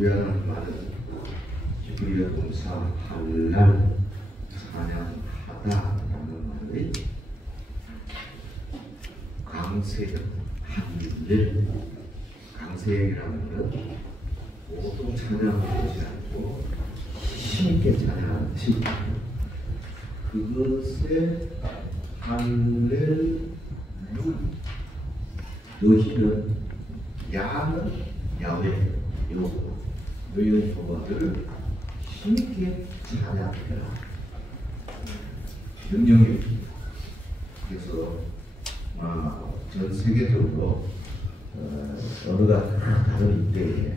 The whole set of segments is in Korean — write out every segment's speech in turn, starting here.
할렐루야라는 말은 히브리어 동사 할랄 찬양하다라는 말의 강세력, 할렐 강세력이라는 것은 보통 찬양하는 것이 아니고 힘있게 찬양하는 것이 그것의 할렐루 너희는 야는 야훼 너희는 여호와를 힘있게 찬양해라. 명령입니다. 그래서 전 세계적으로 언어가 다른 때에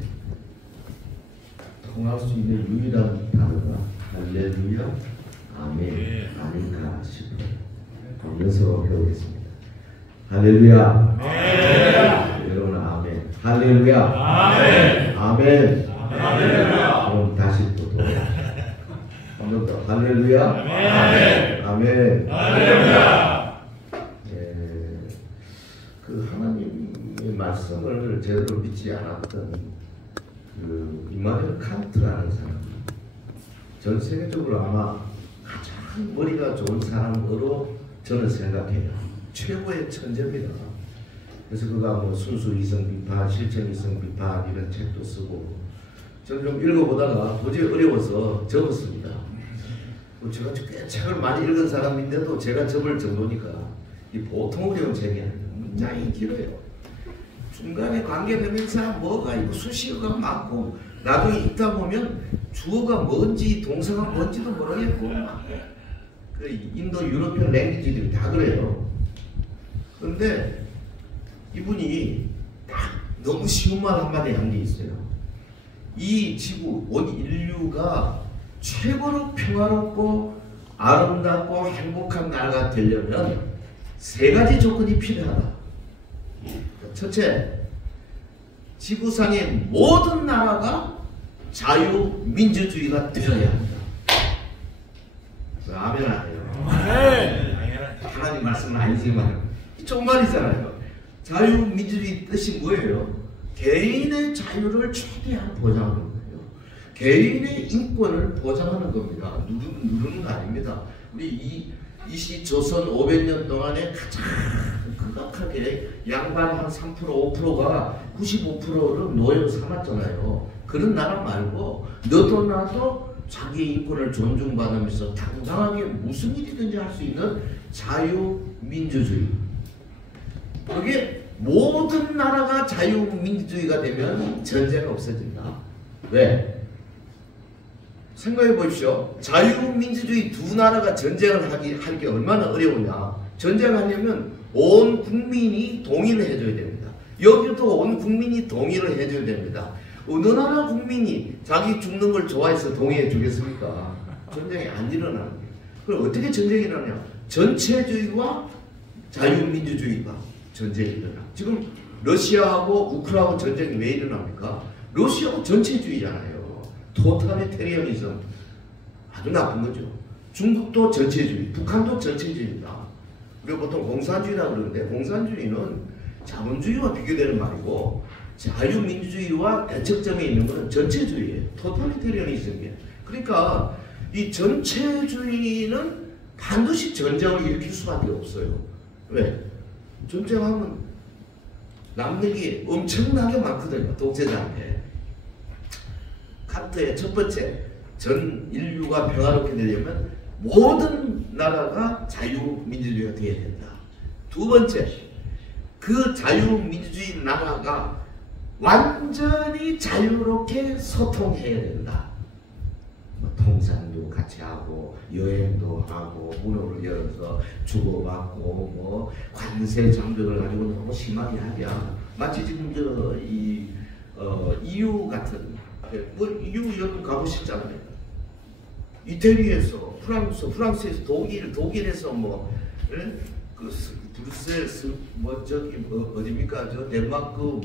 통할 수 있는 유일한 단어가 할렐루야, 아멘, 아닌가 싶어요. 연습을 해보겠습니다. 할렐루야, 여러분 아멘, 할렐루야, 아멘, 아멘, 그럼 다시 또 한 번 더 할렐루야, 아멘, 아멘, 할렐루야. 그 하나님의 말씀을 제대로 믿지 않았던 그 임마누엘 칸트라는 사람, 전 세계적으로 아마 가장 머리가 좋은 사람으로 저는 생각해요. 최고의 천재입니다. 그래서 그가 뭐 순수 이성 비판, 실천 이성 비판 이런 책도 쓰고, 저는 좀 읽어보다가 도저히 어려워서 접었습니다. 제가 꽤 책을 많이 읽은 사람인데도 제가 접을 정도니까 이 보통 어려운 책이 아니에요. 굉장히 길어요. 중간에 관계대명사 뭐가 있고 수식어가 많고, 나중에 읽다 보면 주어가 뭔지 동사가 뭔지도 모르겠고, 그 인도 유럽형 랭귀지들이 다 그래요. 그런데 이분이 딱 너무 쉬운 말 한마디 한 게 있어요. 이 지구, 온 인류가 최고로 평화롭고 아름답고 행복한 나라가 되려면 세 가지 조건이 필요하다. 첫째, 지구상의 모든 나라가 자유민주주의가 되어야 합니다. 아멘 안 해요. 하나님 말씀은 아니지만 좋은 말이잖아요. 자유민주주의 뜻이 뭐예요? 개인의 자유를 최대한 보장하는 거예요. 개인의 인권을 보장하는 겁니다. 누르는 거 아닙니다. 우리 이 조선 500년 동안에 가장 극악하게 양반 한 3%, 5%가 95%를 노예로 삼았잖아요. 그런 나라 말고 너도 나도 자기의 인권을 존중받으면서 당당하게 무슨 일이든지 할 수 있는 자유민주주의. 그게 모든 나라가 자유민주주의가 되면 전쟁이 없어진다. 왜? 생각해 보십시오. 자유민주주의 두 나라가 전쟁을 할 게 얼마나 어려우냐. 전쟁을 하려면 온 국민이 동의를 해줘야 됩니다. 여기도 온 국민이 동의를 해줘야 됩니다. 어느 나라 국민이 자기 죽는 걸 좋아해서 동의해 주겠습니까? 전쟁이 안 일어나는 거예요. 그럼 어떻게 전쟁이 일어나냐? 전체주의와 자유민주주의가 전쟁이 일어나. 지금 러시아하고 우크라이나하고 전쟁이 왜 일어납니까? 러시아하고 전체주의잖아요. 토탈리테리언이즘 아주 나쁜 거죠. 중국도 전체주의, 북한도 전체주의입니다. 우리가 보통 공산주의라고 그러는데, 공산주의는 자본주의와 비교되는 말이고, 자유민주주의와 대척점에 있는 것은 전체주의예요. 토탈리테리언이즘이에요. 그러니까 이 전체주의는 반드시 전쟁을 일으킬 수밖에 없어요. 왜? 전쟁하면 남는 게 엄청나게 많거든요. 독재자한테. 칸트의 첫 번째, 전 인류가 평화롭게 되려면 모든 나라가 자유민주주의가 되어야 된다. 두 번째, 그 자유민주주의 나라가 완전히 자유롭게 소통해야 된다. 통상도 같이 하고 여행도 하고 문호를 열어서 주고받고 뭐 관세 장벽을 가지고 너무 심하게 하랴. 마치 지금 EU 같은 EU 여러분 가보셨잖아요. 이태리에서 프랑스에서 독일에서 브뤼셀 어디입니까? 저 덴마크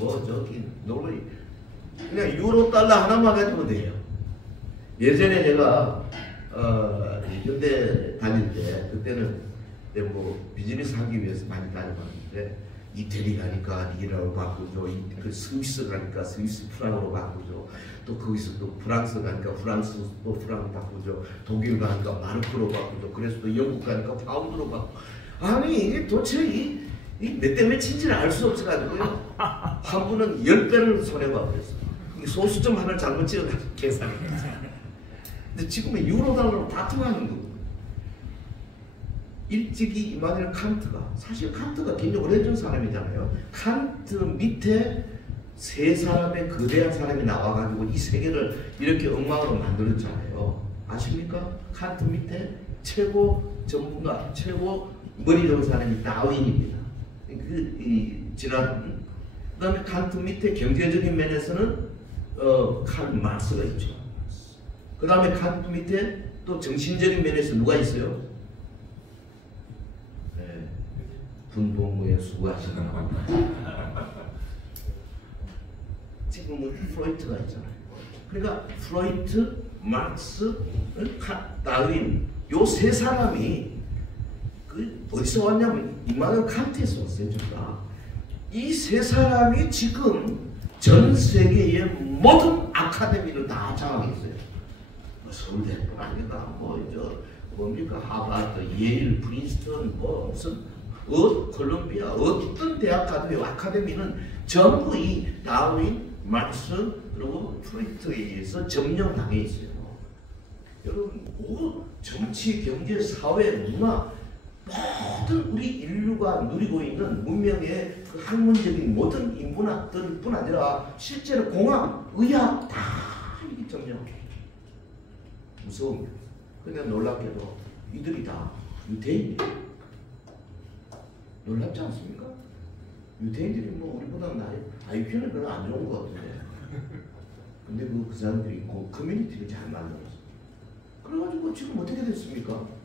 노르웨이 그냥 유로 달러 하나만 가지고 돼요. 예전에 제가 현대 다닐 때 그때는 비즈니스 하기 위해서 많이 다녀봤는데 이태리 가니까 리라로 바꾸죠. 그 스위스 가니까 스위스 프랑으로 바꾸죠. 또 거기서 또 프랑스 가니까 프랑스 또 프랑 바꾸죠. 독일 가니까 마르크로 바꾸죠. 그래서 또 영국 가니까 파운드로 바꾸죠. 아니 이게 도대체 몇 대 몇인지를 알 수 없어가지고요. 한 분은 10배를 손해봐 버렸어. 소수점 하나를 잘못 찍어가지고 계산했죠. 근데 지금은 유로달러로 다 통하는 거고. 일찍이 이마누엘 칸트가, 사실 칸트가 굉장히 오래전 사람이잖아요. 칸트 밑에 세 사람의 거대한 사람이 나와가지고 이 세계를 이렇게 엉망으로 만들었잖아요. 아십니까? 칸트 밑에 최고 전문가, 최고 머리 좋은 사람이 다윈입니다. 지난 그 다음에 칸트 밑에 경제적인 면에서는 칼 마르크스가 있죠. 그 다음에 칸트 밑에 또 정신적인 면에서 누가 있어요? 네, 군복무에 수고하시는 지금은 프로이트가 있잖아요. 그러니까 프로이트, 마르크스, 다윈 요 세 사람이 어디서 왔냐면 이마누엘 칸트에서 왔어요. 이 세 사람이 지금 전 세계의 모든 아카데미를 다 장악했어요. 뭐 서울대뿐 아니라 뭡니까 하버드, 예일, 프린스턴, 뭐 무슨 콜롬비아 어떤 대학 가도 아카데미는 전부 이 다윈, 마르크스 그리고 프로이트에 의해서 점령당해 있어요. 여러분, 정치, 경제, 사회, 문화 모든 우리 인류가 누리고 있는 문명의 그 학문적인 모든 인문학들뿐 아니라 실제로 공학, 의학 다 이게 점령해. 무서웁니다. 그러니까 놀랍게도 이들이 다 유대인이에요. 놀랍지 않습니까? 유대인들이 뭐 우리보다 IQ는 별로 안 좋은 것 같은데 근데 그 사람들이 그 커뮤니티를 잘 만들었어. 그래가지고 지금 어떻게 됐습니까?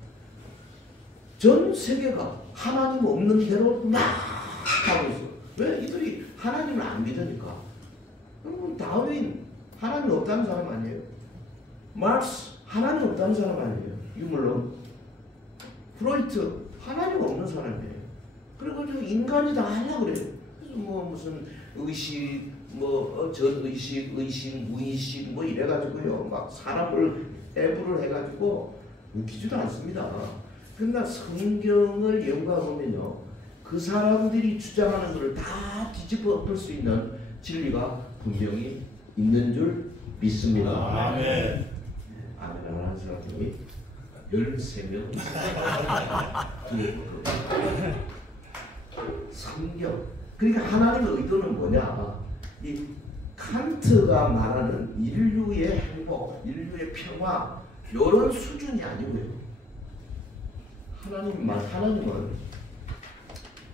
전 세계가 하나님 없는 대로 막 하고 있어. 왜? 이들이 하나님을 안 믿으니까. 그럼 다윈 하나님 없다는 사람 아니에요? 마르크스 하나님 없다는 사람 아니에요? 유물론 프로이트 하나님 없는 사람이에요. 그래가지고 인간이 다 하려고 그래요. 그래서 뭐 무슨 의식, 뭐 전의식, 의식, 무의식 뭐 이래가지고요. 막 사람을 애부를 해가지고 웃기지도 않습니다. 그러나 성경을 연구하면요, 그 사람들이 주장하는 것을 다 뒤집어 엎을 수 있는 진리가 분명히 있는 줄 믿습니다. 아멘. 아멘 안 하는 사람이 13명. 성경. 그러니까 하나님의 의도는 뭐냐? 이 칸트가 말하는 인류의 행복, 인류의 평화 이런 수준이 아니고요. 하나님은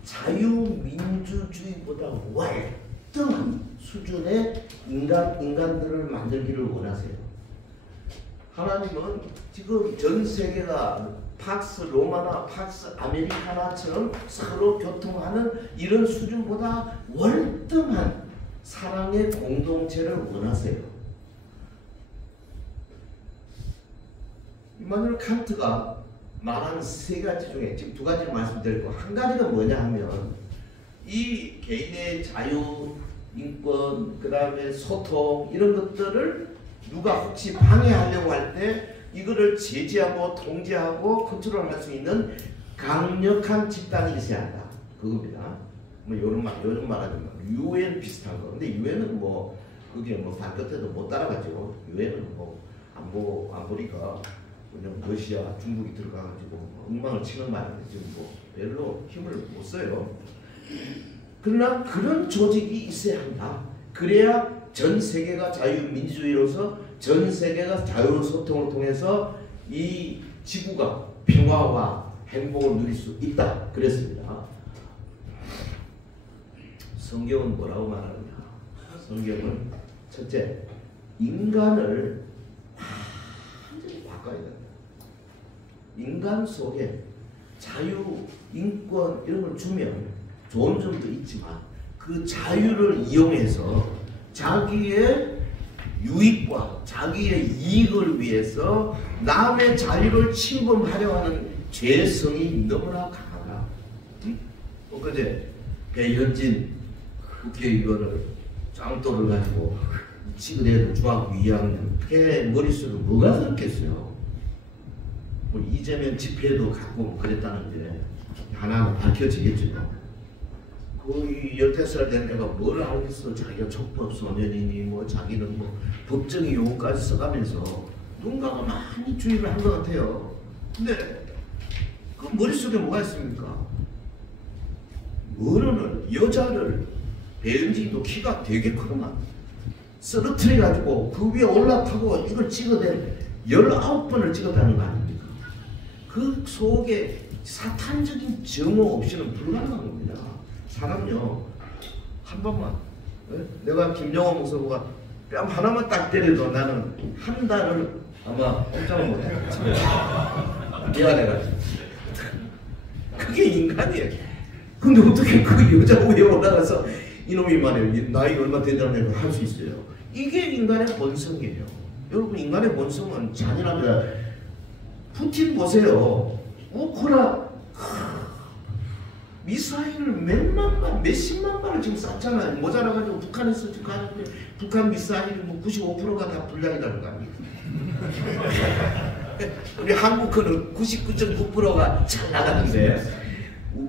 자유민주주의보다 월등한 수준의 인간들을 만들기를 원하세요. 하나님은 지금 전 세계가 팍스 로마나 팍스 아메리카나처럼 서로 교통하는 이런 수준보다 월등한 사랑의 공동체를 원하세요. 이마누엘 칸트가 말하는 세 가지 중에 지금 두 가지를 말씀드렸고, 한 가지가 뭐냐 하면 이 개인의 자유, 인권, 그 다음에 소통 이런 것들을 누가 혹시 방해하려고 할 때 이거를 제지하고 통제하고 컨트롤할 수 있는 강력한 집단이 있어야 한다. 그겁니다. 뭐 요런 말하자면 UN 비슷한 거. 근데 UN은 뭐 그게 뭐 발끝에도 못 따라가죠. UN은 뭐 안보리가 그냥 러시아, 중국이 들어가가지고 엉망을 치는 말인데 지금 뭐 별로 힘을 못 써요. 그러나 그런 조직이 있어야 한다. 그래야 전 세계가 자유민주주의로서 전 세계가 자유로운 소통을 통해서 이 지구가 평화와 행복을 누릴 수 있다. 그랬습니다. 성경은 뭐라고 말하느냐? 성경은 첫째, 인간을 완전히 바꿔야 된다. 인간 속에 자유, 인권 이런 걸 주면 좋은 점도 있지만 그 자유를 이용해서 자기의 유익과 자기의 이익을 위해서 남의 자유를 침범하려 하는 죄성이 너무나 강하다. 엊그제 배현진 국회의원을 짱돌을 가지고 지그대로 중학교 2학년 걔 머릿속에 뭐가 들었겠어요. 뭐 이재명 집회도 갖고 그랬다는데 하나는 밝혀지겠죠. 그 15살 된 애가 뭘 알겠어. 자기가 촉법 소년이니 뭐 자기는 뭐 법정의 용어까지 써가면서 누군가가 많이 주의를 한 것 같아요. 근데 그 머릿속에 뭐가 있습니까? 어른을 여자를 배은진도 키가 되게 크더만 쓰러뜨려가지고 그 위에 올라타고 이걸 찍어댄 19번을 찍었다는 거 아닙니까? 그 속에 사탄적인 증오 없이는 불가능한 겁니다. 사람요 한 번만 내가 김영호 목사가 뺨 하나만 딱 때려도 나는 한 달을 아마 꼼짝을 못해. 미안해가지고 그게 인간이에요. 근데 어떻게 그 여자 위에 올라가서 이놈이 말이에요. 나이 얼마 되다는 걸 할 수 있어요. 이게 인간의 본성이에요. 여러분 인간의 본성은 잔인합니다. 푸틴 보세요. 우크라 미사일을 몇십만 발을 지금 쐈잖아요. 모자라가지고 북한에서 지금 가는데 북한 미사일이 뭐 95%가 다 불량이라는 거 아닙니까? 우리 한국 거는 99.9%가 잘 나가는데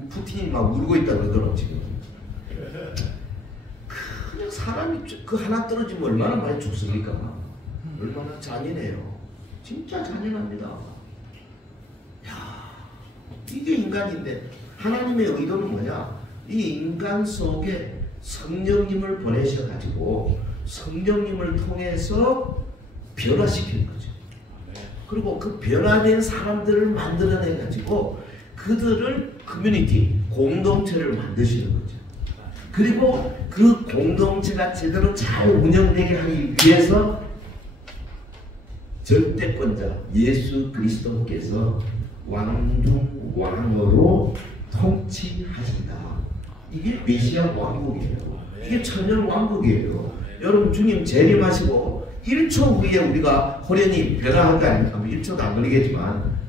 푸틴이 막 울고 있다 그러더라고 지금. 그냥 사람이 그 하나 떨어지면 얼마나 많이 죽습니까? 얼마나 잔인해요. 진짜 잔인합니다. 야, 이게 인간인데 하나님의 의도는 뭐냐? 이 인간 속에 성령님을 보내셔가지고 성령님을 통해서 변화시키는 거죠. 그리고 그 변화된 사람들을 만들어내가지고 그들을 커뮤니티, 공동체를 만드시는 거죠. 그리고 그 공동체가 제대로 잘 운영되게 하기 위해서 절대권자 예수 그리스도께서 왕중왕으로 통치하신다. 이게 메시아 왕국이에요. 이게 천년 왕국이에요. 여러분 주님 재림하시고 1초 후에 우리가 호련히 변화한 거 아닙니까? 1초도 안 걸리겠지만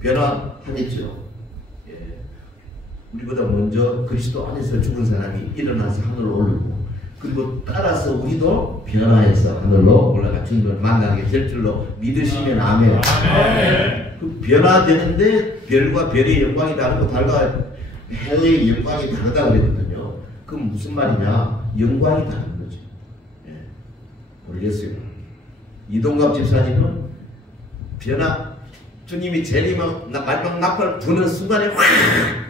변화하겠죠. 예. 우리보다 먼저 그리스도 안에서 죽은 사람이 일어나서 하늘로 오르고 그리고 따라서 우리도 변화해서 하늘로 올라가 주님을 만나게 될 줄로 믿으시면 아멘. 아멘. 그 변화되는데 별과 별의 영광이 다르고 달과 해의 영광이 다르다고 그랬거든요. 그건 무슨 말이냐? 영광이 다른 거죠. 예. 모르겠어요. 이동갑 집사님은 주님이 재림하고 마지막 나팔 부는 순간에 확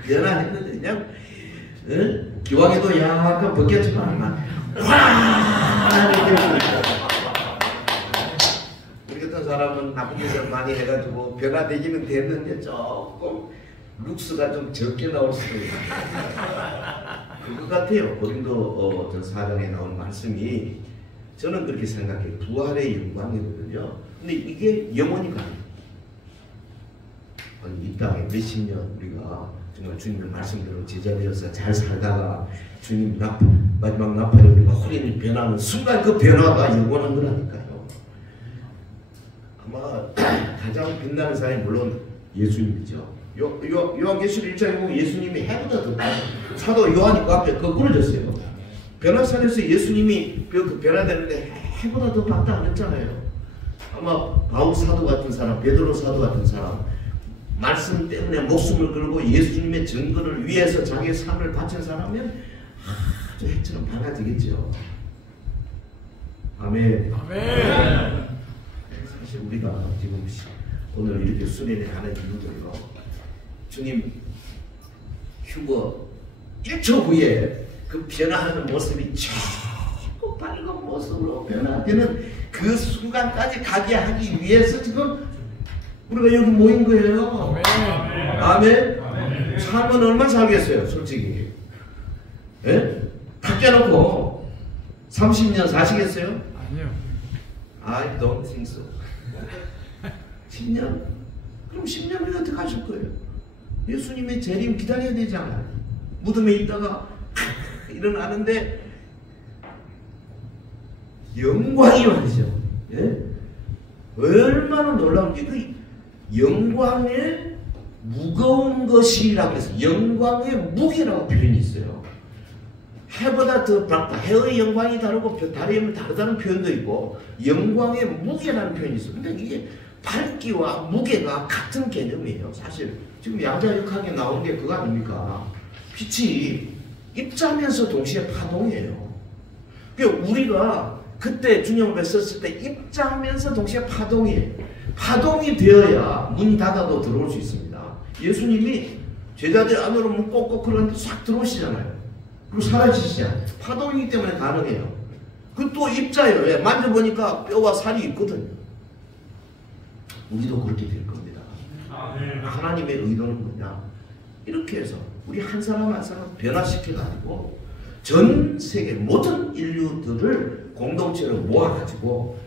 변화했는데 그냥 기왕에도 약간 벗겼지만 확 우리 같은 사람은 나쁜 짓을 많이 해가지고 변화되기는 됐는데 조금 룩스가 좀 적게 나올 수도 있어요. 그것 같아요. 고린도 4장에 나온 말씀이 저는 그렇게 생각해요. 부활의 영광이거든요. 근데 이게 영원히 가요. 이 땅에 몇십 년 우리가 정말 주님의 말씀대로 제자되어서 잘 살다가 주님 마지막 나팔에 우리가 호련히 변하는 순간 그 변화가 영원한 거라니까요. 아마 가장 빛나는 사람이 물론 예수님이죠. 요한계시록 1장에 보면 예수님이 해보다 더 사도 요한이 그 앞에 거꾸러졌어요. 변화산에서 예수님이 변화되는데 해보다 더 밝다 안 했잖아요. 아마 바울 사도 같은 사람, 베드로 사도 같은 사람 말씀 때문에 목숨을 걸고 예수님의 증거를 위해서 자기의 삶을 바친 사람이면 아주 해처럼 밝아지겠죠. 아멘. 아멘. 사실 우리가 지금 오늘 이렇게 수련회 하는 이유도요. 주님 휴거 1초 후에 그 변화하는 모습이 자꾸 밝은 모습으로 변화되는 그 순간까지 가게 하기 위해서 지금 우리가 여기 모인 거예요. 아멘. 아멘. 삶은 얼마나 살겠어요, 솔직히. 예? 다 깨놓고 30년 사시겠어요? 아니요. I don't think so. 10년? 그럼 10년을 어떻게 하실 거예요? 예수님의 재림 기다려야 되잖아요. 무덤에 있다가 일어나는데 영광이 말이죠. 예? 얼마나 놀라운지 그 영광의 무거운 것이라고 해서 영광의 무게라고 표현이 있어요. 해보다 더 밝다. 해의 영광이 다르고 달의 다르다는 표현도 있고 영광의 무게라는 표현이 있어요. 근데 이게 밝기와 무게가 같은 개념이에요. 사실 지금 양자역학에 나온 게 그거 아닙니까? 빛이 입자면서 동시에 파동이에요. 그러니까 우리가 그때 주님 앞에 섰을 때 입자면서 동시에 파동이에요. 파동이 되어야 문 닫아도 들어올 수 있습니다. 예수님이 제자들 안으로 문 꼭꼭 그러는데 싹 들어오시잖아요. 그리고 사라지시잖아요. 파동이기 때문에 가능해요. 그 또 입자예요. 예, 만져보니까 뼈와 살이 있거든요. 우리도 그렇게 될 겁니다. 하나님의 의도는 뭐냐? 이렇게 해서 우리 한 사람 한 사람 변화시켜가지고 전 세계 모든 인류들을 공동체로 모아가지고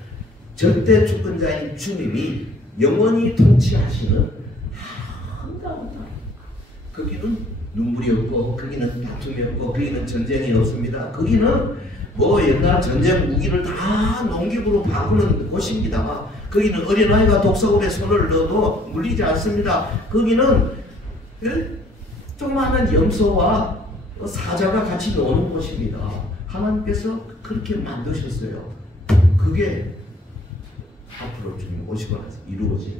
절대 주권자인 주님이 영원히 통치하시는 한가운데 거기는 눈물이 없고 거기는 다툼이 없고 거기는 전쟁이 없습니다. 거기는 뭐 옛날 전쟁 무기를 다 농기구로 바꾸는 곳입니다. 거기는 어린아이가 독서울에 손을 넣어도 물리지 않습니다. 거기는 조그마한 염소와 사자가 같이 노는 곳입니다. 하나님께서 그렇게 만드셨어요. 그게 앞으로 주님 오시고 나서 이루어질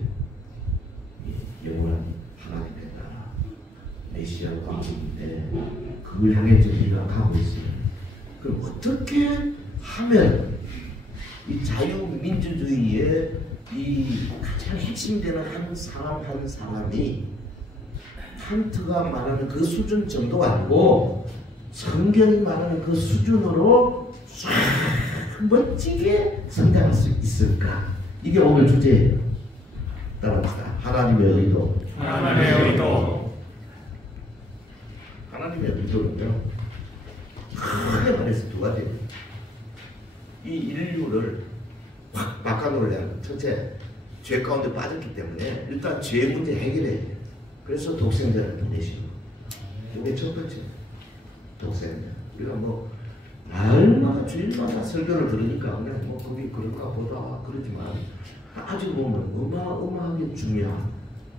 영원한 하나님의 나라 메시아 왕국인데 그걸 향해 우리가 가고 있습니다. 그럼 어떻게 하면 이 자유민주주의의 이 가장 핵심되는 한 사람 한 사람이 칸트가 말하는 그 수준 정도가 아니고 성경이 말하는 그 수준으로 쫙 멋지게 성장할 수 있을까? 이게 오늘 주제예요. 따라합시다. 하나님의 의도. 하나님의 의도. 하나님의 의도는요, 크게 말해서 두 가지예요. 이 인류를 확 바꿔놓으려면 첫째, 죄 가운데 빠졌기 때문에 일단 죄 문제 해결해야 돼요. 그래서 독생자를 보내시고, 이게 첫 번째. 독생자. 우리가 뭐 날마다 주일마다 설교를 들으니까 그냥 뭐 거기 그런가 보다 그러지만 아주 보면 어마어마하게 중요한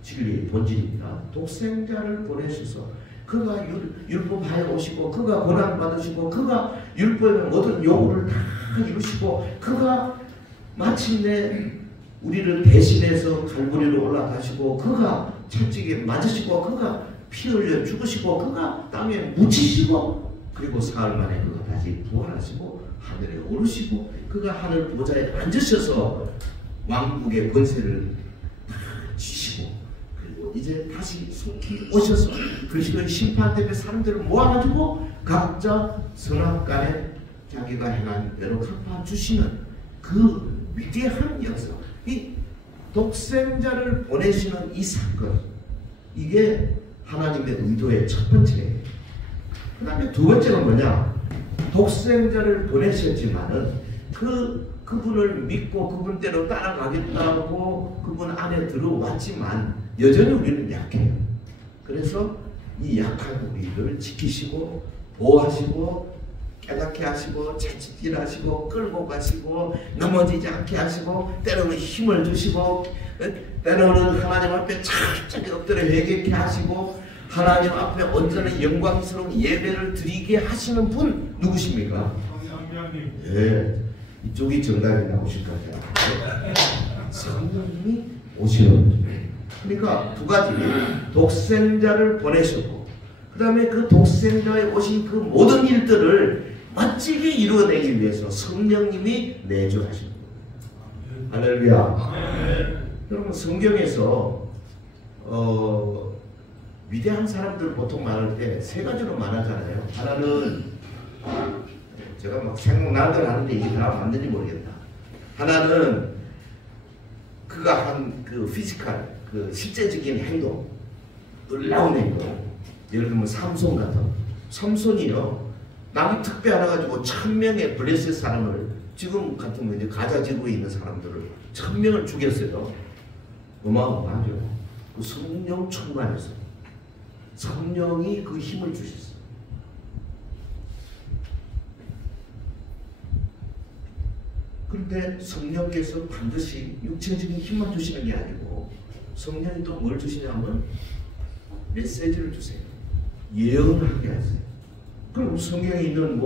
진리의 본질입니다. 독생자를 보내셔서 그가 율법하에 오시고 그가 고난 받으시고 그가 율법의 모든 요구를 다 이루시고 그가 마침내 우리를 대신해서 갈보리로 올라가시고 그가 채찍에 맞으시고 그가 피 흘려 죽으시고 그가 땅에 묻히시고 그리고 사흘 만에 그가 다시 부활하시고 하늘에 오르시고 그가 하늘 보좌에 앉으셔서 왕국의 권세를 다 지시고 그리고 이제 다시 속히 오셔서 그 시간 심판대에 사람들을 모아가지고 각자 선악간에 자기가 행한 대로 갚아 주시는 그 위대한 역사, 이 독생자를 보내시는 이 사건, 이게 하나님의 의도의 첫 번째예요. 그 다음에 두 번째가 뭐냐? 독생자를 보내셨지만은 그분을 믿고 그분대로 따라가겠다고 그분 안에 들어왔지만 여전히 우리는 약해요. 그래서 이 약한 우리를 지키시고 보호하시고 깨닫게 하시고 채찍질하시고 끌고 가시고 넘어지지 않게 하시고 때로는 힘을 주시고 때로는 하나님 앞에 철저히 엎드려 회개케 하시고 하나님 앞에 언제나 영광스러운 예배를 드리게 하시는 분 누구십니까? 예, 이쪽이 정답이 나오실 거예요. 성령님이 오시는 분. 그러니까 두 가지, 독생자를 보내셨고 그 다음에 그 독생자에 오신 그 모든 일들을 멋지게 이루어내기 위해서 성령님이 내주하신 거예요. 할렐루야. 여러분 성경에서 위대한 사람들 보통 말할 때 세 가지로 말하잖아요. 하나는 제가 막 생각나는 걸 하는데 이게 다 맞는지 모르겠다. 하나는 그가 한 그 피지컬, 그 실제적인 행동, 놀라운 행동. 예를 들면 삼손 같은 삼손이요. 남이 특별해가지고 1000명의 블레셋 사람을 지금 같으면 이제 가자 지구에 있는 사람들을 1000명을 죽였어요. 어마어마하죠. 그 성령 충만해서 성령이 그 힘을 주셨어요. 그런데 성령께서 반드시 육체적인 힘만 주시는 게 아니고 성령이 또 뭘 주시냐면 메시지를 주세요. 예언을 하게 하세요. 그럼 성경에 있는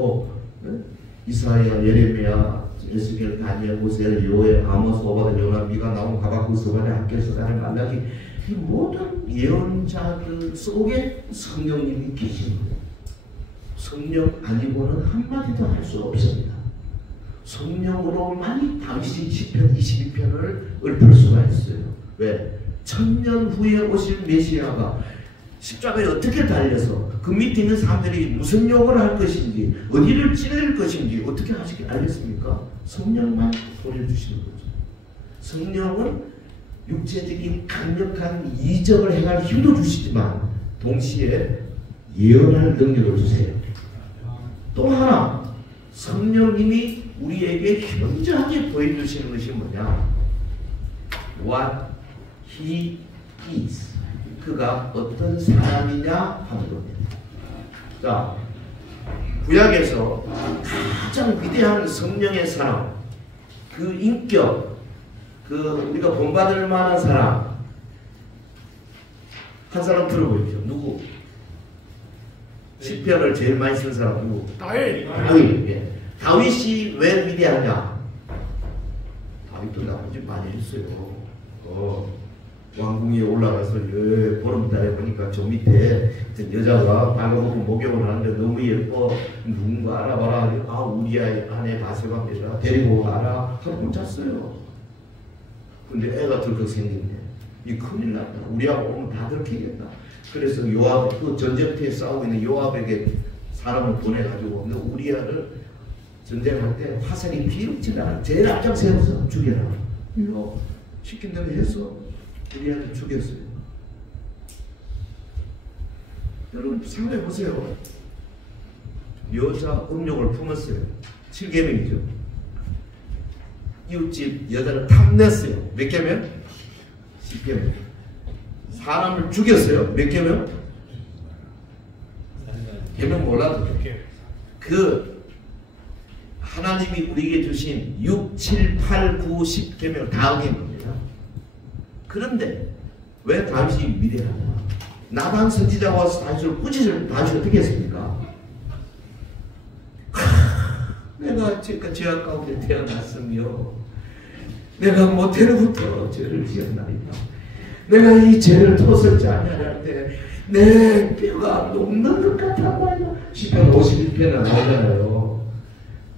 이사야, 예레미야, 에스겔, 다니엘, 호세아, 요엘, 아모스, 오바댜, 요나, 미가, 나훔, 하박국, 스바랴, 학개, 스가랴, 말라기 이 모든 예언자들 속에 성령님이 계시는 거예요. 성령 아니고는 한마디도 할 수 없습니다. 성령으로만이 다윗이 시편 22편을 읊을 수가 있어요. 왜? 1000년 후에 오실 메시아가 십자가에 어떻게 달려서 그 밑에 있는 사람들이 무슨 욕을 할 것인지, 어디를 찌를 것인지 어떻게 알겠습니까? 성령만 보내주시는 거죠. 성령은 육체적인 강력한 이적을 행할 힘도 주시지만 동시에 예언할 능력을 주세요. 또 하나, 성령님이 우리에게 현저하게 보여주시는 것이 뭐냐? What he is. 그가 어떤 사람이냐 하는 겁니다. 자, 구약에서 가장 위대한 성령의 사람, 그 인격, 우리가 본받을 만한 사람, 한 사람 들어보십시오. 누구? 시편을 제일 많이 쓴 사람 누구? 다윗. 예. 다윗이 왜 위대하냐? 다윗도 나머지 많이 했어요. 왕궁에 올라가서 보름달에 보니까 저 밑에 여자가 빨간옷 목욕을 하는데 너무 예뻐. 누군가 알아봐라. 아, 우리아의 아내 바세바입니다. 데리고 가라. 하고 못 잤어요. 근데 애가 들컥 생겼네. 이 큰일 났다. 우리하고 오면 다 들키겠다. 그래서 요압, 그 전쟁터에 싸우고 있는 요압에게 사람을 보내가지고 너 우리아를 전쟁할 때 화살이 비웃지나 제일 앞장 세워서 죽여라. 이거 시킨 대로 해서 우리아를 죽였어요. 여러분 생각해 보세요. 여자 음욕을 품었어요. 7계명이죠. 이웃집 여자를 탐냈어요. 몇 계명? 10계명. 사람을 죽였어요. 몇 계명? 계명 몰라도 그 하나님이 우리에게 주신 6, 7, 8, 9, 10계명을 다 어긴 겁니다. 그런데 왜 다윗이 위대하냐? 나단 선지자가 와서 다윗을 꾸짖을 다윗이 어떻게 했습니까? 내가 지금까지 죄악 가운데 태어났으며 내가 모태로부터 죄를 지었나이다. 내가 이 죄를 토설지 아니할 때 내 뼈가 녹는 것 같단 말이야. 시편 51편에 나오잖아요.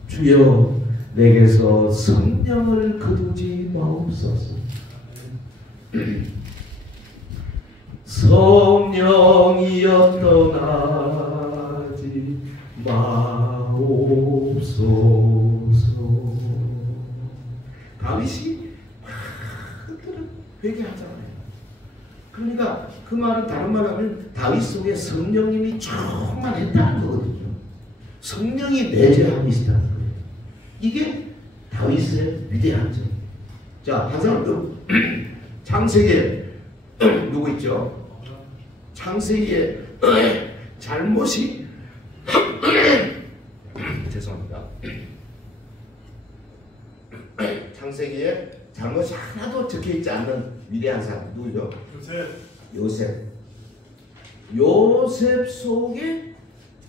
주여 내게서 성령을 거두지 마옵소서. 성령이여 떠나지 마옵소서. 다윗이 회개하잖아요. 그러니까 그 말은 다른 말로 하면 다윗 속에 성령님이 충만했다는 거거든요. 성령이 내재하고 있다는 거예요. 이게 다윗의 위대한 점. 자, 한 사람 또 창세기에 누구 있죠? 창세기에 잘못이 죄송합니다. 창세기에 잘못이 하나도 적혀있지 않는 위대한 사람 누구죠? 요셉 속에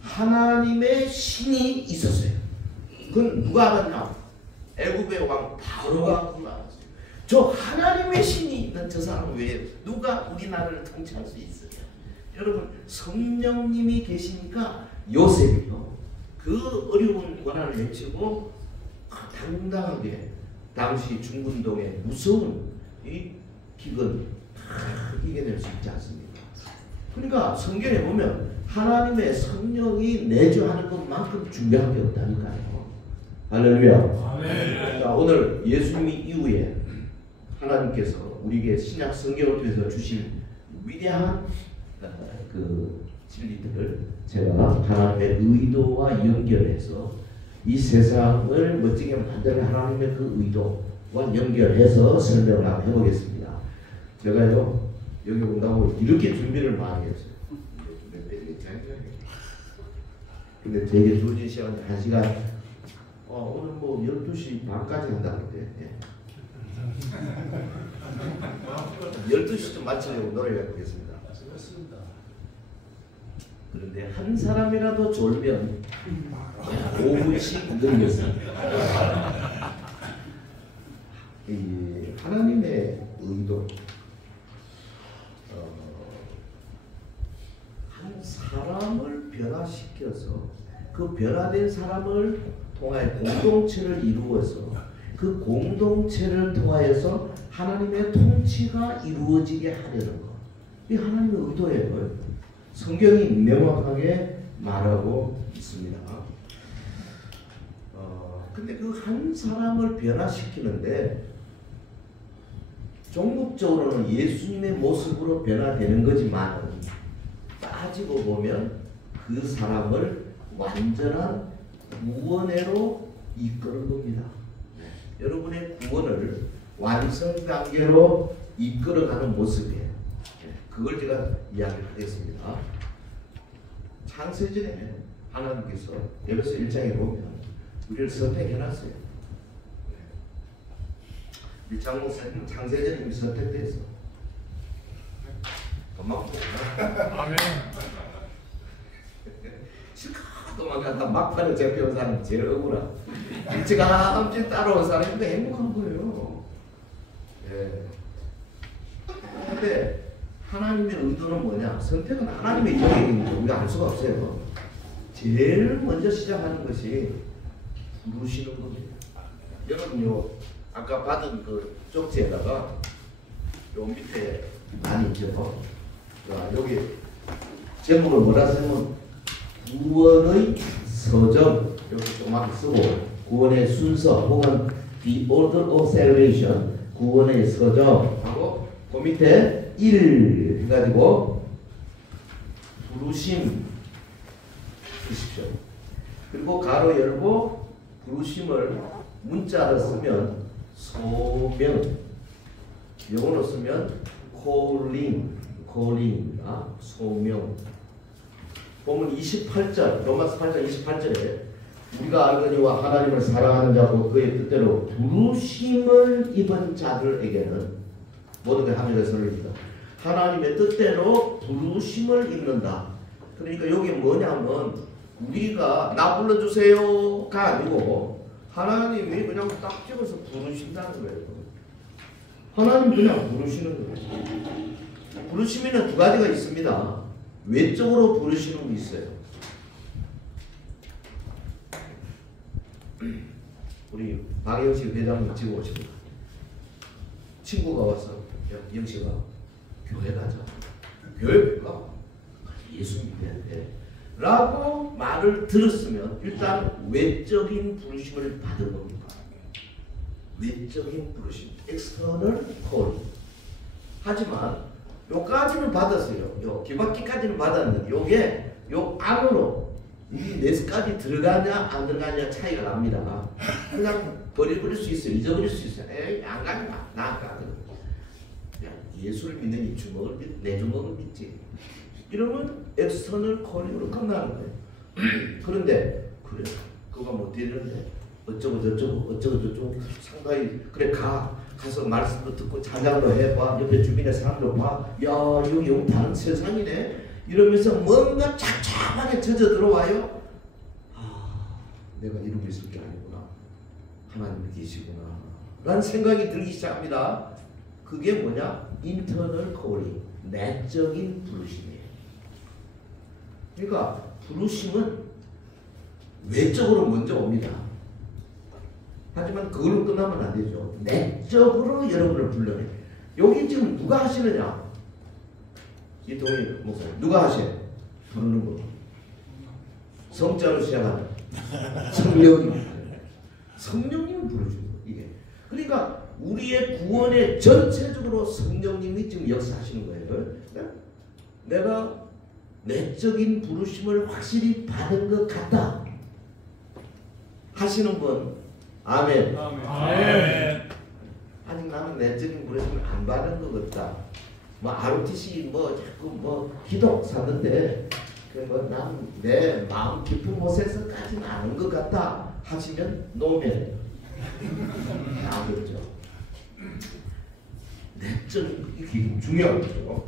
하나님의 신이 있었어요. 그건 누가 알았냐? 애굽의 왕 바로가 그걸 알았어요. 저 하나님의 신이 있는 저 사람 외에 누가 우리나라를 통치할 수 있어요? 여러분 성령님이 계시니까 요셉이요 그 어려운 고난을 헤치고 당당하게 당시 중군동의 무서운 이 기근 다 이겨낼 수 있지 않습니까? 그러니까 성경에 보면 하나님의 성령이 내주하는 것만큼 중요한 게 없다니까요. 할렐루야. 아멘. 자, 오늘 예수님이 이후에 하나님께서 우리에게 신약 성경을 통해서 주신 위대한 그 진리들을 제가 하나님의 의도와 연결해서 이 세상을 멋지게 만드는 하나님의 그 의도와 연결해서 설명을 한번 해보겠습니다. 제가요 여기 온다고 이렇게 준비를 많이 했어요. 근데 되게 주어진 시간이 1시간 오늘 뭐 12시 반까지 한다는데 12시쯤 마치려고 노력해 보겠습니다. 그런데 한 사람이라도 졸면 5분씩 늘렸습니다. 이 하나님의 의도, 한 사람을 변화시켜서 그 변화된 사람을 통하여 공동체를 이루어서 그 공동체를 통하여서 하나님의 통치가 이루어지게 하려는 것. 이 하나님의 의도예요. 성경이 명확하게 말하고 있습니다. 근데 그 한 사람을 변화시키는데 종목적으로는 예수님의 모습으로 변화되는 거지만 따지고 보면 그 사람을 완전한 구원회로 이끄는 겁니다. 여러분의 구원을 완성 단계로 이끌어가는 모습이에요. 그걸 제가 이야기하겠습니다. 창세전에 하나님께서 에베소 1장에 보면 우리를 선택해놨어요. 우리 장목사님 창세전에 이미 선택돼서 도망가. 아멘. 실컷 도망가다 막판에 잡혀온 사람이 제일 억울하. 일찌감치 따라온 사람이 행복한 거예요. 예. 근데 하나님의 의도는 뭐냐? 선택은 하나님의 영역입니다. 우리가 알 수가 없어요. 제일 먼저 시작하는 것이 부르시는 겁니다. 여러분요, 아까 받은 그 쪽지에다가 요 밑에 많이 있죠. 자, 여기 제목을 뭐라 쓰면 구원의 서점 이렇게 조그맣게 쓰고 구원의 순서 혹은 The Order of Salvation 구원의 서점 하고 그 밑에 1 해가지고 부르심 쓰십시오. 그리고 가로 열고 부르심을 문자로 쓰면 소명, 영어로 쓰면 calling입니다. 소명. 보면 28절, 로마서 8장 28절에 우리가 알거니와 하나님을 사랑하는 자고 그의 뜻대로 부르심을 입은 자들에게는 모든 게 합력의 선을 입다. 하나님의 뜻대로 부르심을 입는다. 그러니까 여기 뭐냐면 우리가 나 불러주세요가 아니고 하나님이 그냥 딱 찍어서 부르신다는 거예요. 하나님 그냥 부르시는 거예요. 부르심에는 두 가지가 있습니다. 외적으로 부르시는 게 있어요. 우리 박영식 회장님 지금 오십니다. 친구가 와서 영식아 교회 가자. 교회 왜 가? 예수 믿어야 돼. 라고 말을 들었으면 일단 외적인 부르심을 받은 겁니다. 외적인 부르심, external call. 하지만 요까지는 받았어요. 요 기받기까지는 받았는데 요게 요 안으로 이 넷까지 들어가냐 안 들어가냐 차이가 납니다. 그냥 버릴 수 있어요. 잊어버릴 수 있어요. 에이 안 가니까 나 가거든. 예수를 믿는 이 주먹을 내 주먹을 믿지. 이러면 엑스터널 콜링으로 끝나는 거예요. 그런데 그래 그거 못 되는데 어쩌고 저쩌고 상당히 그래 가서 말씀도 듣고 찬양도 해봐. 옆에 주변의 사람도 봐. 야 여기 영 다른 세상이네. 이러면서 뭔가 착착하게 젖어 들어와요. 아 내가 이러고 있을 게 아니구나. 하나님이 계시구나. 라는 생각이 들기 시작합니다. 그게 뭐냐? 인터널 콜링, 내적인 부르심이에요. 그러니까 부르심은 외적으로 먼저 옵니다. 하지만 그걸로 끝나면 안 되죠. 내적으로 여러분을 불러내. 여기 지금 누가 하시느냐? 이동희 목사님 누가 하셔요? 부르는 거. 성자로 시작하는 성령님이 부르시는 거. 이게 그러니까 우리의 구원에 전체적으로 성령님이 지금 역사하시는 거예요. 내가 내적인 부르심을 확실히 받은 것 같다 하시는 분 아멘. 아멘. 아직 나는 내적인 부르심을 안 받은 것 같다. 뭐 ROTC 뭐 자꾸 뭐 기독 사는데 난 내 마음 깊은 곳에서까지는 아는 것 같다 하시면 노면 아겠죠. 내적인 이게 중요하죠.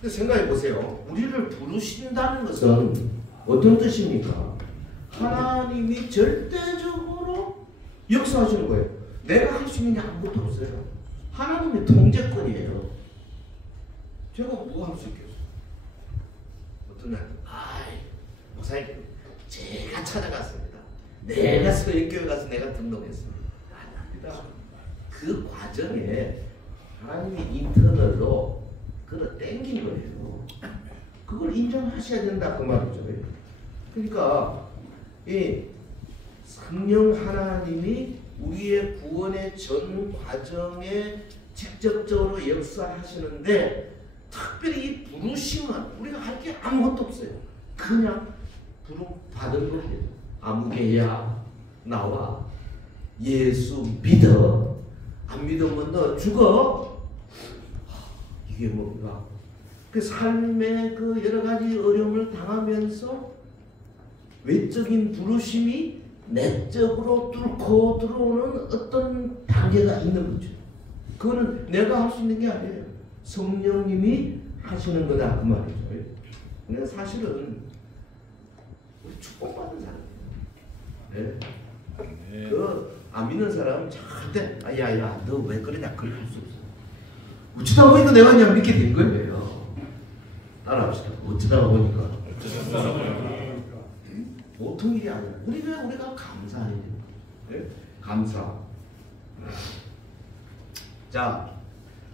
근데 생각해 보세요. 우리를 부르신다는 것은 어떤 뜻입니까? 하나님이 절대적으로 역사하시는 거예요. 내가 할 수 있는 게 아무것도 없어요. 하나님의 통제권이에요. 제가 뭐 할 수 있겠어요? 어떤 날, 목사님, 제가 찾아갔습니다. 내가 서인교회 가서 내가 등록했습니다. 아닙니다. 그 과정에 하나님이 인터널로 끌어 당긴 거예요. 그걸 인정하셔야 된다 그 말이죠. 그러니까 이 성령 하나님이 우리의 구원의 전 과정에 직접적으로 역사하시는데 특별히 이 부르심은 우리가 할 게 아무것도 없어요. 그냥 부름 받은 겁니다. 아무개야 나와 예수 믿어. 안 믿으면 너 죽어. 이게 뭔가 그 삶의 그 여러 가지 어려움을 당하면서 외적인 부르심이 내적으로 뚫고 들어오는 어떤 단계가 있는 거죠. 그거는 내가 할 수 있는 게 아니에요. 성령님이 하시는 거다 그 말이죠. 근데 사실은 우리 축복받은 사람이에요. 네? 안 믿는 사람은 절대 야야 너 왜 그러냐 그럴 수 없어. 어쩌다 보니까 내가 그냥 믿게 된 거예요. 따라합시다. 어쩌다가 보니까. 보통 일이 아니라 우리가 감사해야 됩니다. 네? 감사. 자,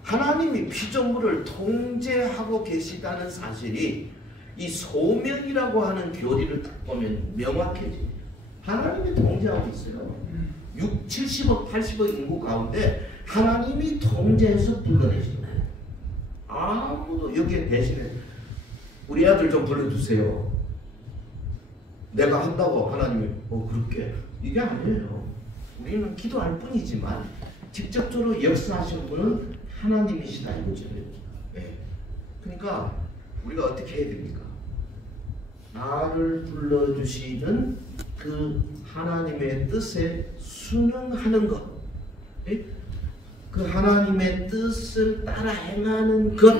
하나님이 피조물을 통제하고 계시다는 사실이 이 소명이라고 하는 교리를 딱 보면 명확해집니다. 하나님이 통제하고 있어요. 70억, 80억 인구 가운데 하나님이 통제해서 불러내시는 거예요. 아무도 여기에 대신에 우리 아들 좀 불러주세요. 내가 한다고 하나님이 그렇게 이게 아니에요. 우리는 기도할 뿐이지만 직접적으로 역사하시는 분은 하나님이시다 이거죠. 네. 그러니까 우리가 어떻게 해야 됩니까? 나를 불러주시는 그 하나님의 뜻에 순응하는 것, 네? 그 하나님의 뜻을 따라 행하는 것,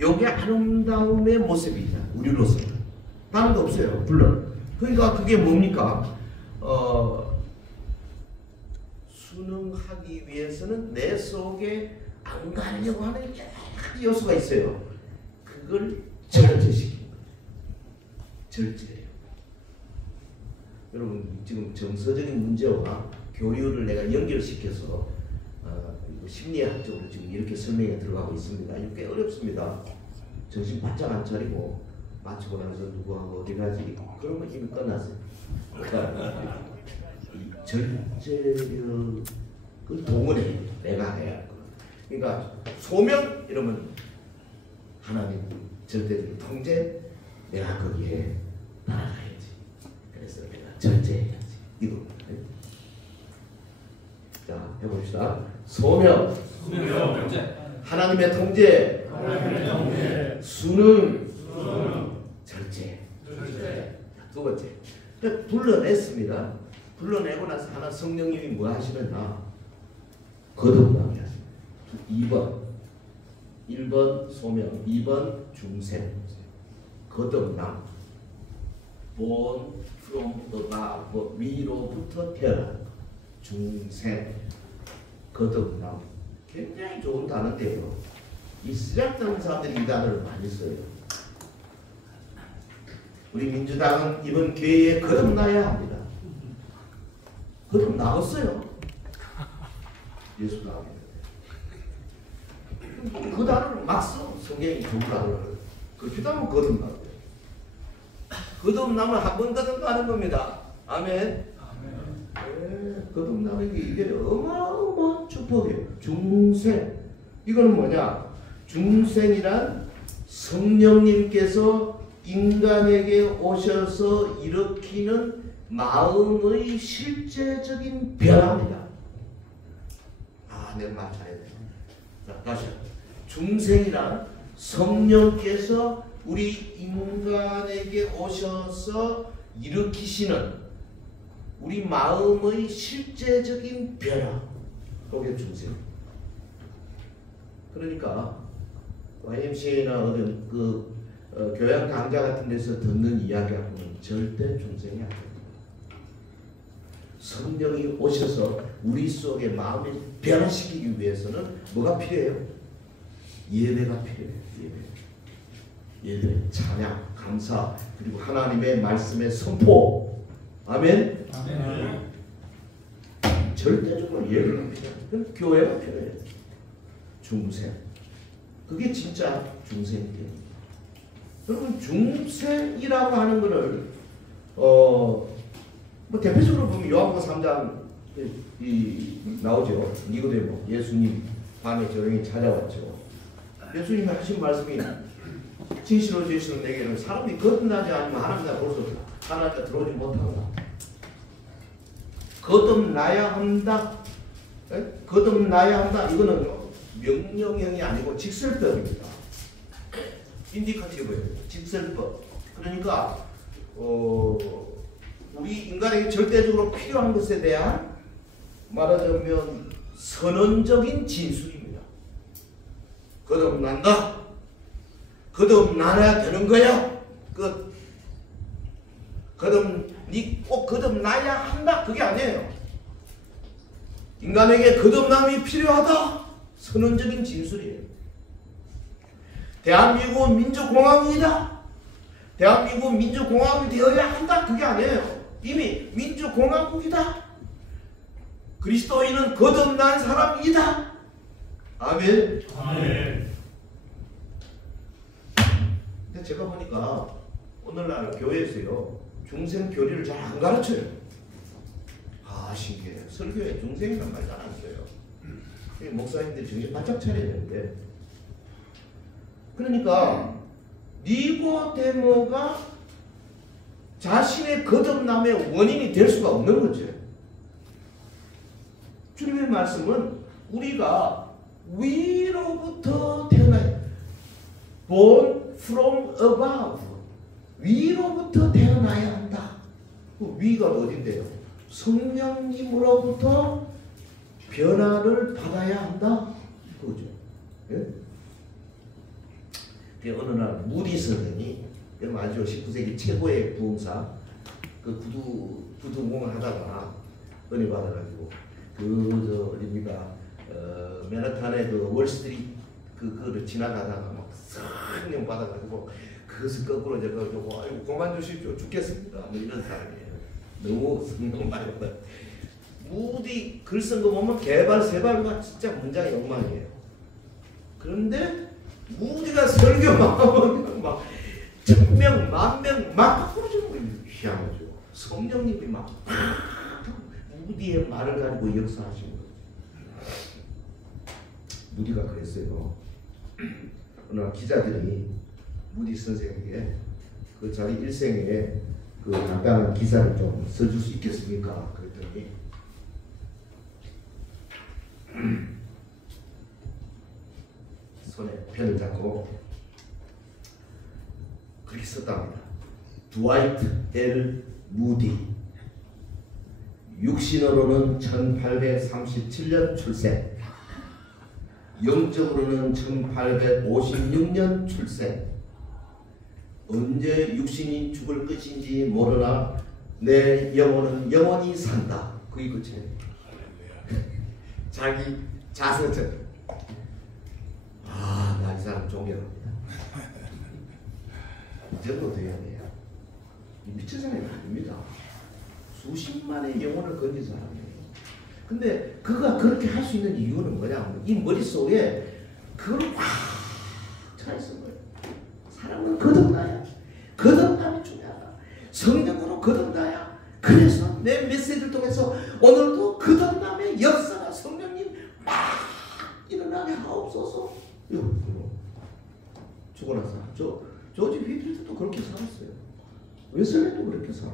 이게 아름다움의 모습이다. 우리로서는 다른 거 없어요. 물론. 그러니까 그게 뭡니까? 순응하기 위해서는 내 속에 안 가려고 하는 여러 가지 요소가 있어요. 그걸 절제시키는 거죠. 절제예요. 여러분 지금 정서적인 문제와 교류를 내가 연결시켜서 심리학적으로 지금 이렇게 설명에 들어가고 있습니다. 이거 꽤 어렵습니다. 정신 바짝 안 차리고 마치고 나서 누구하고 어디 가지 그러면 이미 끝났어요. 그러니까 이 절제력을 동원해 내가 해야 할 거. 그러니까 소명 이러면 하나님 절대적인 통제 내가 거기에 따라가야지. 그래서 내가 절제해야지. 이거. 자 해봅시다. 소명, 하나님의 통제, 순응, 절제. 두 번째, 불러냈습니다. 불러내고 나서 하나 성령님이 뭐 하시느냐? 거듭나게 하십니다. 1번 소명, 2번 중생. 거듭남. born from above, 위로부터 태어난 중생. 거듭남. 굉장히 좋은 단어인데요. 이 시작하는 사람들이 이 단어를 많이 써요. 우리 민주당은 이번 기회에 거듭나야 합니다. 거듭나왔어요. 예수가. 그 단어를 막 써. 성경이 좋은 단어를. 그렇게 하면 거듭나요. 거듭나면 한 번 거듭나는 겁니다. 아멘. 네, 거듭나는 게 이게 어마어마한 축복이에요. 중생. 이거는 뭐냐? 중생이란 성령님께서 인간에게 오셔서 일으키는 마음의 실제적인 변화입니다. 내가 말 잘해야 돼. 자, 다시. 중생이란 성령께서 우리 인간에게 오셔서 일으키시는 우리 마음의 실제적인 변화. 그게 중생. 그러니까 YMCA나 어떤 교양 강좌 같은 데서 듣는 이야기하고는 절대 중생이 안 됩니다. 성령이 오셔서 우리 속에 마음을 변화시키기 위해서는 뭐가 필요해요? 예배가 필요해요. 예배, 찬양, 감사, 그리고 하나님의 말씀의 선포. 아멘. 아멘. 절대적으로 예배가 필요해요. 그럼 교회가 필요해요. 중생. 그게 진짜 중생이에요. 여러분 중생이라고 하는 것을 뭐 대표적으로 보면 요한복음 3장 나오죠. 니고데모 예수님 밤에 조용히 찾아왔죠. 예수님이 하신 말씀이 진실로 내게는 사람이 거듭나지 않으면 하나님 나라 벌써 하나님 나라 들어오지 못한다. 거듭나야 한다. 거듭나야 한다. 이거는 명령형이 아니고 직설법입니다. 인디카티브예요. 직설법. 그러니까 우리 인간에게 절대적으로 필요한 것에 대한 말하자면 선언적인 진술입니다. 거듭난다. 거듭나야 되는 거야. 니 꼭 거듭나야 한다. 그게 아니에요. 인간에게 거듭남이 필요하다. 선언적인 진술이에요. 대한민국은 민주공화국이다. 대한민국은 민주공화국이 되어야 한다. 그게 아니에요. 이미 민주공화국이다. 그리스도인은 거듭난 사람이다. 아멘. 아멘. 근데 제가 보니까 오늘날 교회에서요 중생 교리를 잘 안 가르쳐요. 아 신기해요. 설교에 중생이란 말 잘 안 써요. 목사님들 정신 바짝 차려야 되는데. 그러니까 니고데모가 자신의 거듭남의 원인이 될 수가 없는 거죠. 주님의 말씀은 우리가 위로부터 태어나요. Born from above. 위로부터 태어나야 한다. 그 위가 어딘데요? 성령님으로부터 변화를 받아야 한다. 그거죠. 예? 어느 날 무디 선생이 여러분 알죠? 19세기 최고의 부흥사 그 구두 공을 하다가 은혜 받아가지고 어딥니까 맨하탄의 그 월스트리트 그거를 지나가다가 막 성령 받아가지고 그것을 거꾸로 이제 아이고 그만 주십시오 죽겠습니다 뭐 이런 사람이에요. 너무 성령 많이 받아. 무디 글 쓴 거 보면 개발 세발과 진짜 문장이 엉망이에요. 그런데 무디가 설교하면 막 1000명, 10,000명 막 바꾸어지는 거예요. 희한하죠. 성령님이 막 무디의 말을 가지고 역사하시는 거예요. 무디가 그랬어요. 어느 날 기자들이 무디 선생에게 그 자기 일생에 그 간단한 기사를 좀 써줄 수 있겠습니까? 그랬더니 손에 펜을 잡고 그렇게 썼답니다. 드와이트 L. 무디 육신으로는 1837년 출생, 영적으로는 1856년 출생. 언제 육신이 죽을 것인지 모르나 내 영혼은 영원히 산다. 그게 끝이에요. 자기 자서전. 나 이 사람 존경합니다. 이 정도 돼야 돼요. 미친 사람이 아닙니다. 수십만의 영혼을 건진 사람이에요. 근데 그가 그렇게 할 수 있는 이유는 뭐냐면 이 머릿속에 그걸 꽉 차 있는 거예요. 사람은 거듭나야. 거듭남이 중요하다. 성령으로 거듭나야. 그래서 내 메시지를 통해서 오늘도 거듭남의 역사가 성령님 막 일어나게 하옵소서. 죽고 나서 조지 휘필드도 그렇게 살았어요. 웨슬리도 그렇게 살아.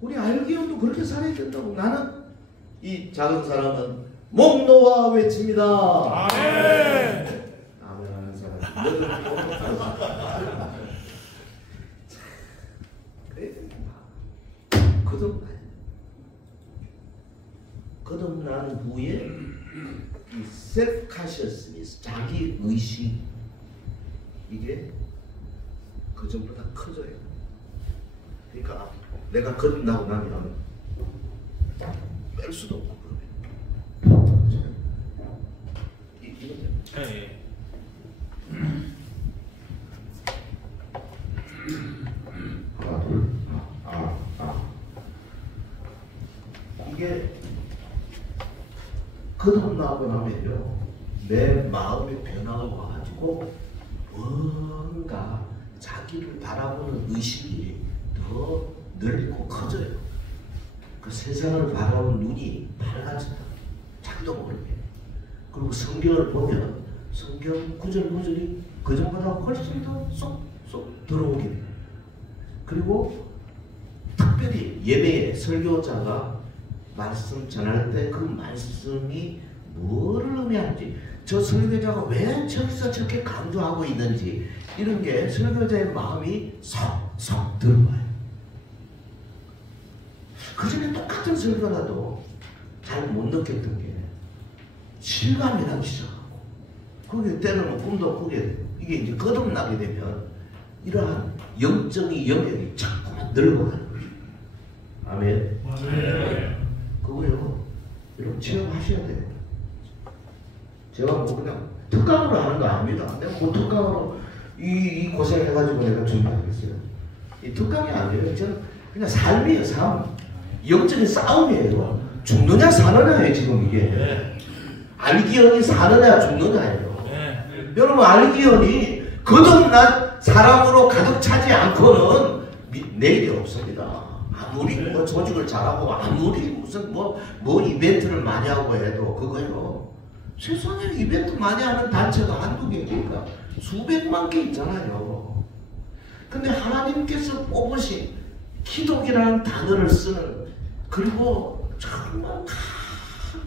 우리 알기온도 그렇게 살아야 된다고. 나는 이 작은 사람은 목 놓아 외칩니다. 아멘. 아멘 하는 사람. 그래야 됩니다. 거듭난 후에 이 self-consciousness, 자기 의식, 이게 그 전보다 커져요. 그러니까 내가 거듭나고 나면 뺄 수도 없고 그러면 이거죠. 네. 하나 둘 이게 거듭나고 나면요 내 마음의 변화가 와가지고 뭔가 자기를 바라보는 의식이 더 늘고 커져요. 그 세상을 바라보는 눈이 밝아진다. 자기도 모르게. 그리고 성경을 보면 성경 구절구절이 그전보다 훨씬 더 쏙쏙 들어오게 돼요. 그리고 특별히 예배에 설교자가 말씀 전할 때 그 말씀이 뭐를 의미하는지, 저 설교자가 왜 저기서 저렇게 강조하고 있는지, 이런 게 설교자의 마음이 쏙쏙 들어와요. 그 전에 똑같은 설교라도 잘 못 느꼈던 게 실감이 나기 시작하고, 그게 때로는 꿈도 꾸게 돼요. 이게 이제 거듭나게 되면 이러한 영적인 영역이 자꾸만 늘어가는 거예요. 아멘. 그거요, 여러분 체험하셔야 돼요. 제가 뭐 그냥 특강으로 하는 거 아닙니다. 내가 뭐 특강으로 이 고생해가지고 내가 준비하겠어요. 이 특강이 아니에요. 저는 그냥 삶이에요, 삶. 영적인 싸움이에요. 죽느냐 사느냐예요, 지금 이게. 알기언이 사느냐 죽느냐예요. 여러분, 알기언이 거듭난 사람으로 가득 차지 않고는 내일이 없습니다. 아무리 뭐 조직을 잘하고 아무리 무슨 뭐 이벤트를 많이 하고 해도 그거요. 세상에 이벤트 많이 하는 단체가 한두 개니까 수백만 개 있잖아요. 근데 하나님께서 뽑으신 기독이라는 단어를 쓰는, 그리고 정말 각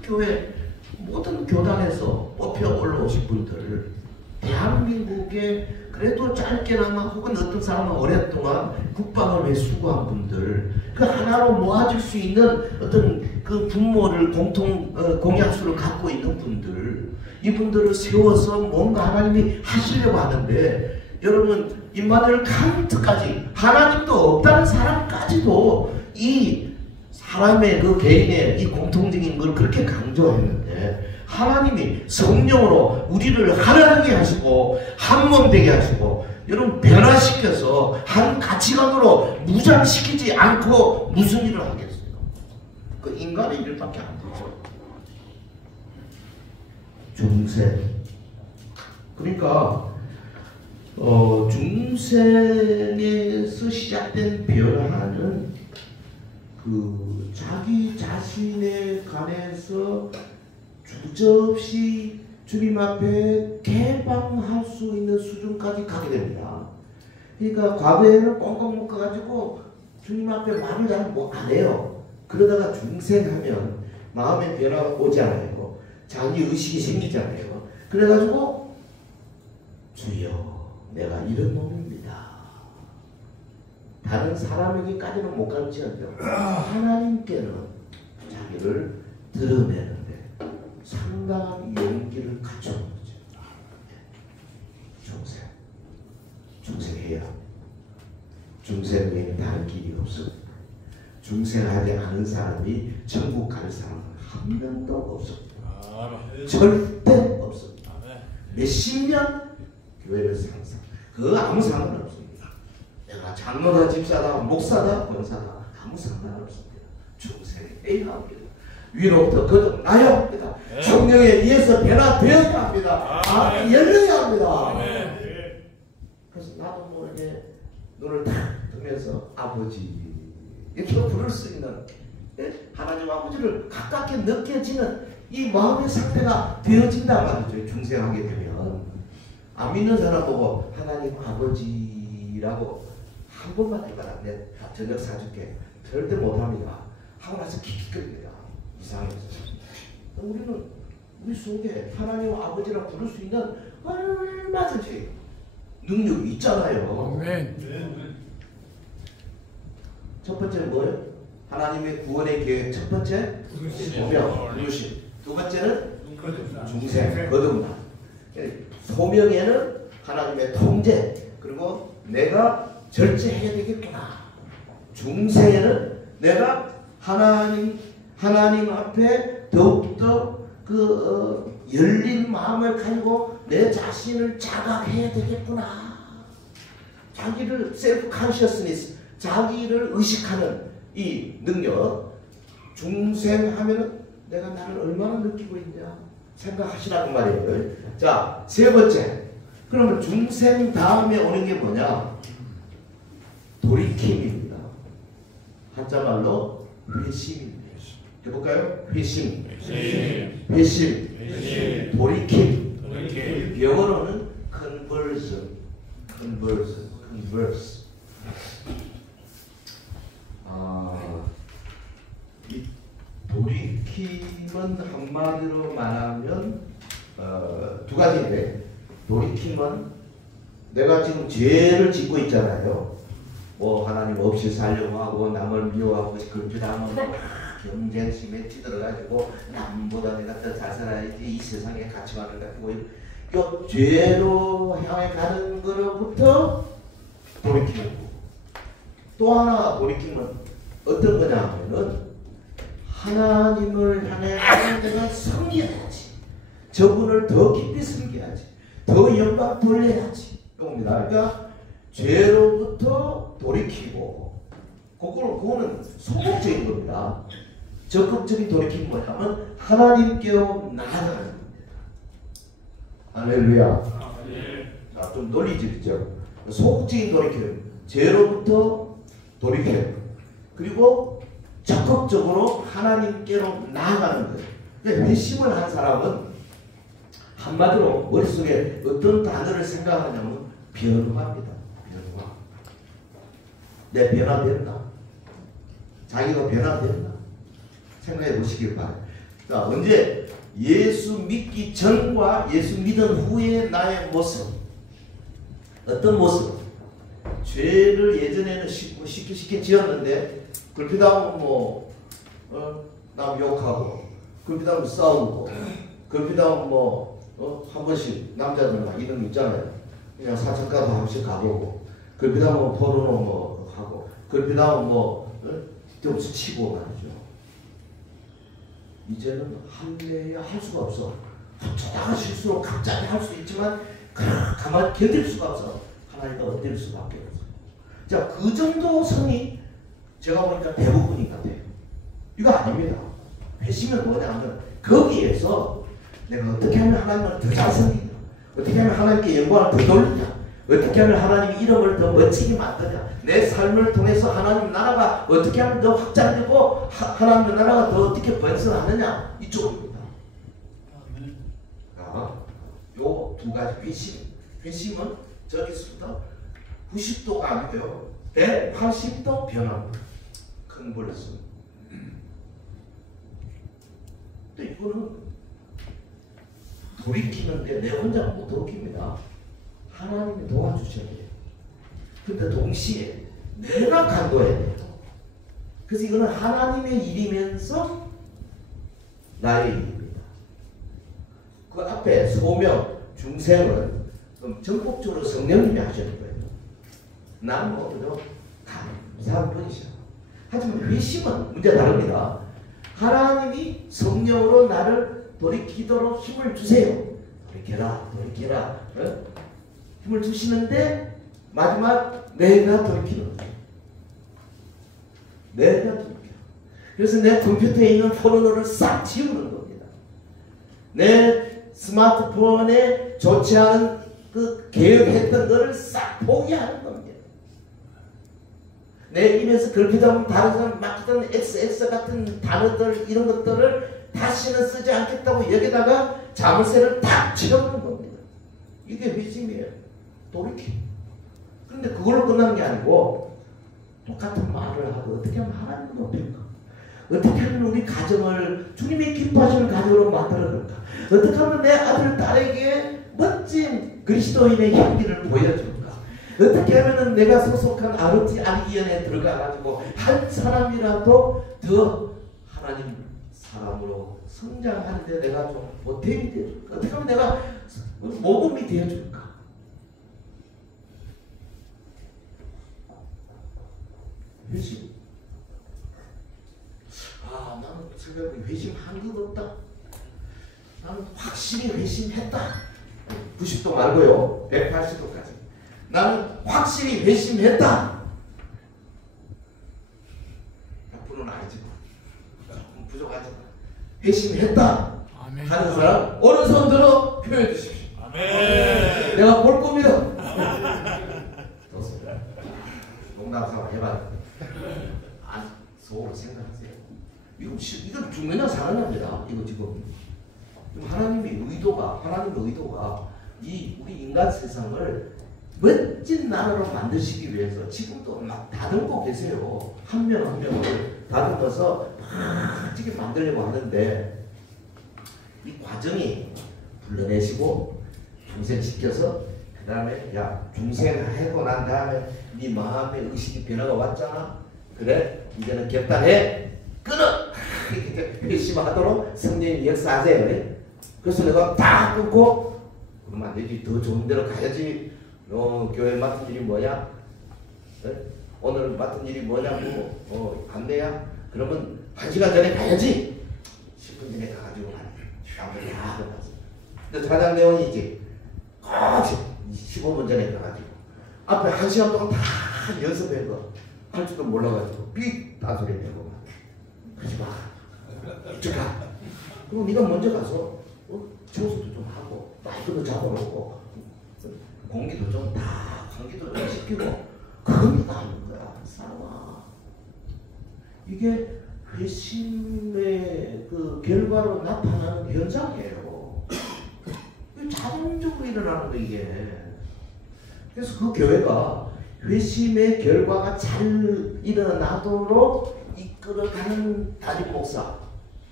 교회 모든 교단에서 뽑혀 올라오신 분들, 대한민국에 그래도 짧게나마 혹은 어떤 사람은 오랫동안 국방을 위해 수고한 분들, 그 하나로 모아질 수 있는 어떤 그 분모를 공약수를 갖고 있는 분들, 이분들을 세워서 뭔가 하나님이 하시려고 하는데, 여러분, 임마누엘 칸트까지, 하나님도 없다는 사람까지도 이 사람의 그 개인의 이 공통적인 걸 그렇게 강조했는데, 하나님이 성령으로 우리를 하나되게 하시고 한 몸 되게 하시고 여러분 변화시켜서 한 가치관으로 무장시키지 않고 무슨 일을 하겠어요? 그 인간의 일밖에 안 되죠. 중생. 그러니까 중생에서 시작된 변화는 그 자기 자신에 관해서 주저없이 주님 앞에 개방할 수 있는 수준까지 가게 됩니다. 그러니까 과거에는 꽁꽁 묶어가지고 주님 앞에 말을 잘 안 해요. 그러다가 중생하면 마음의 변화가 오지 않아요. 자기 의식이 생기잖아요. 그래가지고 주여, 내가 이런 놈입니다. 다른 사람에게까지는 못 가르치는데 하나님께는 자기를 드러내는데 상당한 용기를 갖추는 거죠. 중생해야 합니다. 중생 외에는 다른 길이 없습니다. 중생하지 않은 사람이 천국 갈 사람은 한 명도 없습니다. 절대 없습니다. 몇십 년 교회를 사는 사람, 그 아무 상관없습니다. 내가 장로다, 집사다, 목사다, 권사다, 아무 상관없습니다. 중생해야 합니다. 위로부터 거듭나야 합니다. 성령에 의해서 변화되어야 합니다. 열려야 합니다. 그래서 나도 모르게 눈을 딱 뜨면서 아버지 이렇게 부를 수 있는, 하나님 아버지를 가깝게 느껴지는 이 마음의 상태가 되어진단 말이죠. 중생하게 되면. 안 믿는 사람 보고 하나님 아버지라고 한 번만 해봐라. 내가 저녁 사줄게. 절대 못합니다. 하고 나서 킥킥거립니다. 이상해서. 우리는 우리 속에 하나님 아버지라 부를 수 있는 얼마든지 능력이 있잖아요. 첫 번째는 뭐예요? 하나님의 구원의 계획 첫 번째 소명, 부르심. 두 번째는 중생, 거듭나. 소명에는 하나님의 통제, 그리고 내가 절제해야 되겠구나. 중생에는 내가 하나님 앞에 더욱더 열린 마음을 가지고 내 자신을 자각해야 되겠구나. 자기를 셀프 컨셔스니스, 자기를 의식하는 이 능력. 중생하면은 내가 나를 얼마나 느끼고 있냐 생각하시라는 말이에요. 자, 세 번째. 그러면 중생 다음에 오는 게 뭐냐? 돌이킴입니다. 한자말로 회심입니다. 해볼까요? 회심. 돌이킴. 영어로는 converse. 이 돌이킴은 한마디로 말하면 두 가지인데, 돌이킴은 내가 지금 죄를 짓고 있잖아요. 뭐 하나님 없이 살려고 하고 남을 미워하고 그러면 경쟁심에 찌들어가지고 남보다 내가 더 잘 살아야지 이 세상의 가치관을 가지고 이 죄로 향해 가는 거로부터 돌이키는 거고, 또 하나 돌이킴은 어떤 거냐 하면은 하나님을 향해 내가 섬겨야지, 저분을 더 깊이 섬겨야지, 더 영광 돌려야지 겁니다. 그러니까 죄로부터 돌이키고, 그거는 소극적인 겁니다. 적극적인 돌이킴은 뭐냐면 하나님께로 나아가는 겁니다. 할렐루야. 자, 좀 논리적이죠. 소극적인 돌이킴, 죄로부터 돌이킴, 그리고 적극적으로 하나님께로 나아가는 거예요. 그러니까 회심을 한 사람은 한마디로 머릿속에 어떤 단어를 생각하냐면 변화입니다. 변화. 내 변화됐나? 자기가 변화됐나? 생각해 보시길 바랍니다. 자, 언제 예수 믿기 전과 예수 믿은 후의 나의 모습, 어떤 모습? 죄를 예전에는 쉽게 지었는데 그렇게도 하면 남 욕하고, 그렇게도 하면 싸우고, 그렇게도 하면 한 번씩 남자들 막 이런 거 있잖아요. 그냥 사천가도 한 번씩 가보고, 그렇게도 하면 토론을 하고, 그렇게도 하면 좀 치고 말이죠. 이제는 할래야 할 수가 없어. 작은 실수로 갑자기 할 수 있지만 가만히 견딜 수가 없어. 하나님과 엎드릴 수밖에 없어. 자, 그 정도 성이 제가 보니까 대부분인 것 같아요. 이거 아닙니다. 회심은 뭐냐면 거기에서 내가 어떻게 하면 하나님을 더 잘 섬기냐, 어떻게 하면 하나님께 영광을 더 돌리냐, 어떻게 하면 하나님 이름을 더 멋지게 만드냐, 내 삶을 통해서 하나님 나라가 어떻게 하면 더 확장되고 하나님 나라가 더 어떻게 번성하느냐, 이쪽입니다. 요 두 가지 회심은 저기서부터 90도가 아니고요, 180도 변합니다. 큰 벌써. 또 이거는 돌이키는데 내 혼자 못 돌이킵니다. 하나님이 도와주셔야 돼요. 근데 동시에 내가 간도해야 돼요. 그래서 이거는 하나님의 일이면서 나의 일입니다. 그 앞에 소명, 중생은 전폭적으로 성령님이 하시는 거예요. 나는 그저 감사한 분이셔. 하지만 회심은 문제 다릅니다. 하나님이 성령으로 나를 돌이키도록 힘을 주세요. 돌이켜라. 힘을 주시는데 마지막 내가 돌이키는 거예요. 내가 돌이켜. 그래서 내 컴퓨터에 있는 포르노를 싹 지우는 겁니다. 내 스마트폰에 좋지 않은 그 계획했던 것을 싹 포기하는 겁니다. 내 입에서 그렇게 하면 다른 사람 막 하던 XX 같은 단어들, 이런 것들을 다시는 쓰지 않겠다고 여기다가 자물쇠를 탁 채우는 겁니다. 이게 회심이에요. 돌이킴. 그런데 그걸로 끝나는 게 아니고 똑같은 말을 하고 어떻게 하면 하나님을 높일까? 어떻게 하면 우리 가정을 주님이 기뻐하시는 가정으로 만들어줄까? 어떻게 하면 내 아들, 딸에게 멋진 그리스도인의 향기를 보여줄까? 어떻게 하면은 내가 소속한 RTR위원회에 들어가가지고 한 사람이라도 더 하나님 사람으로 성장하는데 내가 좀 보탬이 되어줄까? 어떻게 하면 내가 모범이 되어줄까? 회심. 나는 생각해 회심한 것 없다. 나는 확실히 회심했다. 90도 말고요. 180도까지. 나는 확실히 회심했다. 100%는 아니지만 조금 부족하지만 회심했다. 아멘. 하는 사람 오른손 들어 표현해 주십시오. 아멘. 내가 볼 겁니다. 좋습니다. 농담삼아 해봐요. 속으로 생각하세요. 이건 죽느냐 사느냐입니다. 이거 지금 하나님의 의도가 이 우리 인간 세상을 멋진 나라로 만드시기 위해서 지금도 막 다듬고 계세요. 한 명 한 명을 다듬어서 멋지게 만들려고 하는데 이 과정이 불러내시고 중생시켜서 그 다음에 중생하고 난 다음에 네 마음의 의식이 변화가 왔잖아. 그래 이제는 결단해 끊어. 회심하도록 성령이 역사하세요. 그래서 내가 다 끊고 그러면 안 되지. 더 좋은 데로 가야지. 교회 맡은 일이 뭐야? 오늘 맡은 일이 뭐냐고 안돼야? 그러면 1시간 전에 가야지. 10분 전에 가가지고 아무리 다 끝났어. 근데 사장 내원이지. 15분 전에 가가지고 앞에 1시간 동안 다 연습해서 할 줄도 몰라가지고 삑 따소리 내고 하지마. 이쪽 가. 그럼 네가 먼저 가서 청소도 좀 하고 마이크도 잡아놓고 공기도 좀 다 환기도 좀 시키고 그건 네가 하는 거야. 사람아. 이게 회심의 그 결과로 나타나는 현상이에요. 자동적으로 일어나는 거 이게. 그래서 그 교회가 회심의 결과가 잘 일어나도록 이끌어가는 담임 목사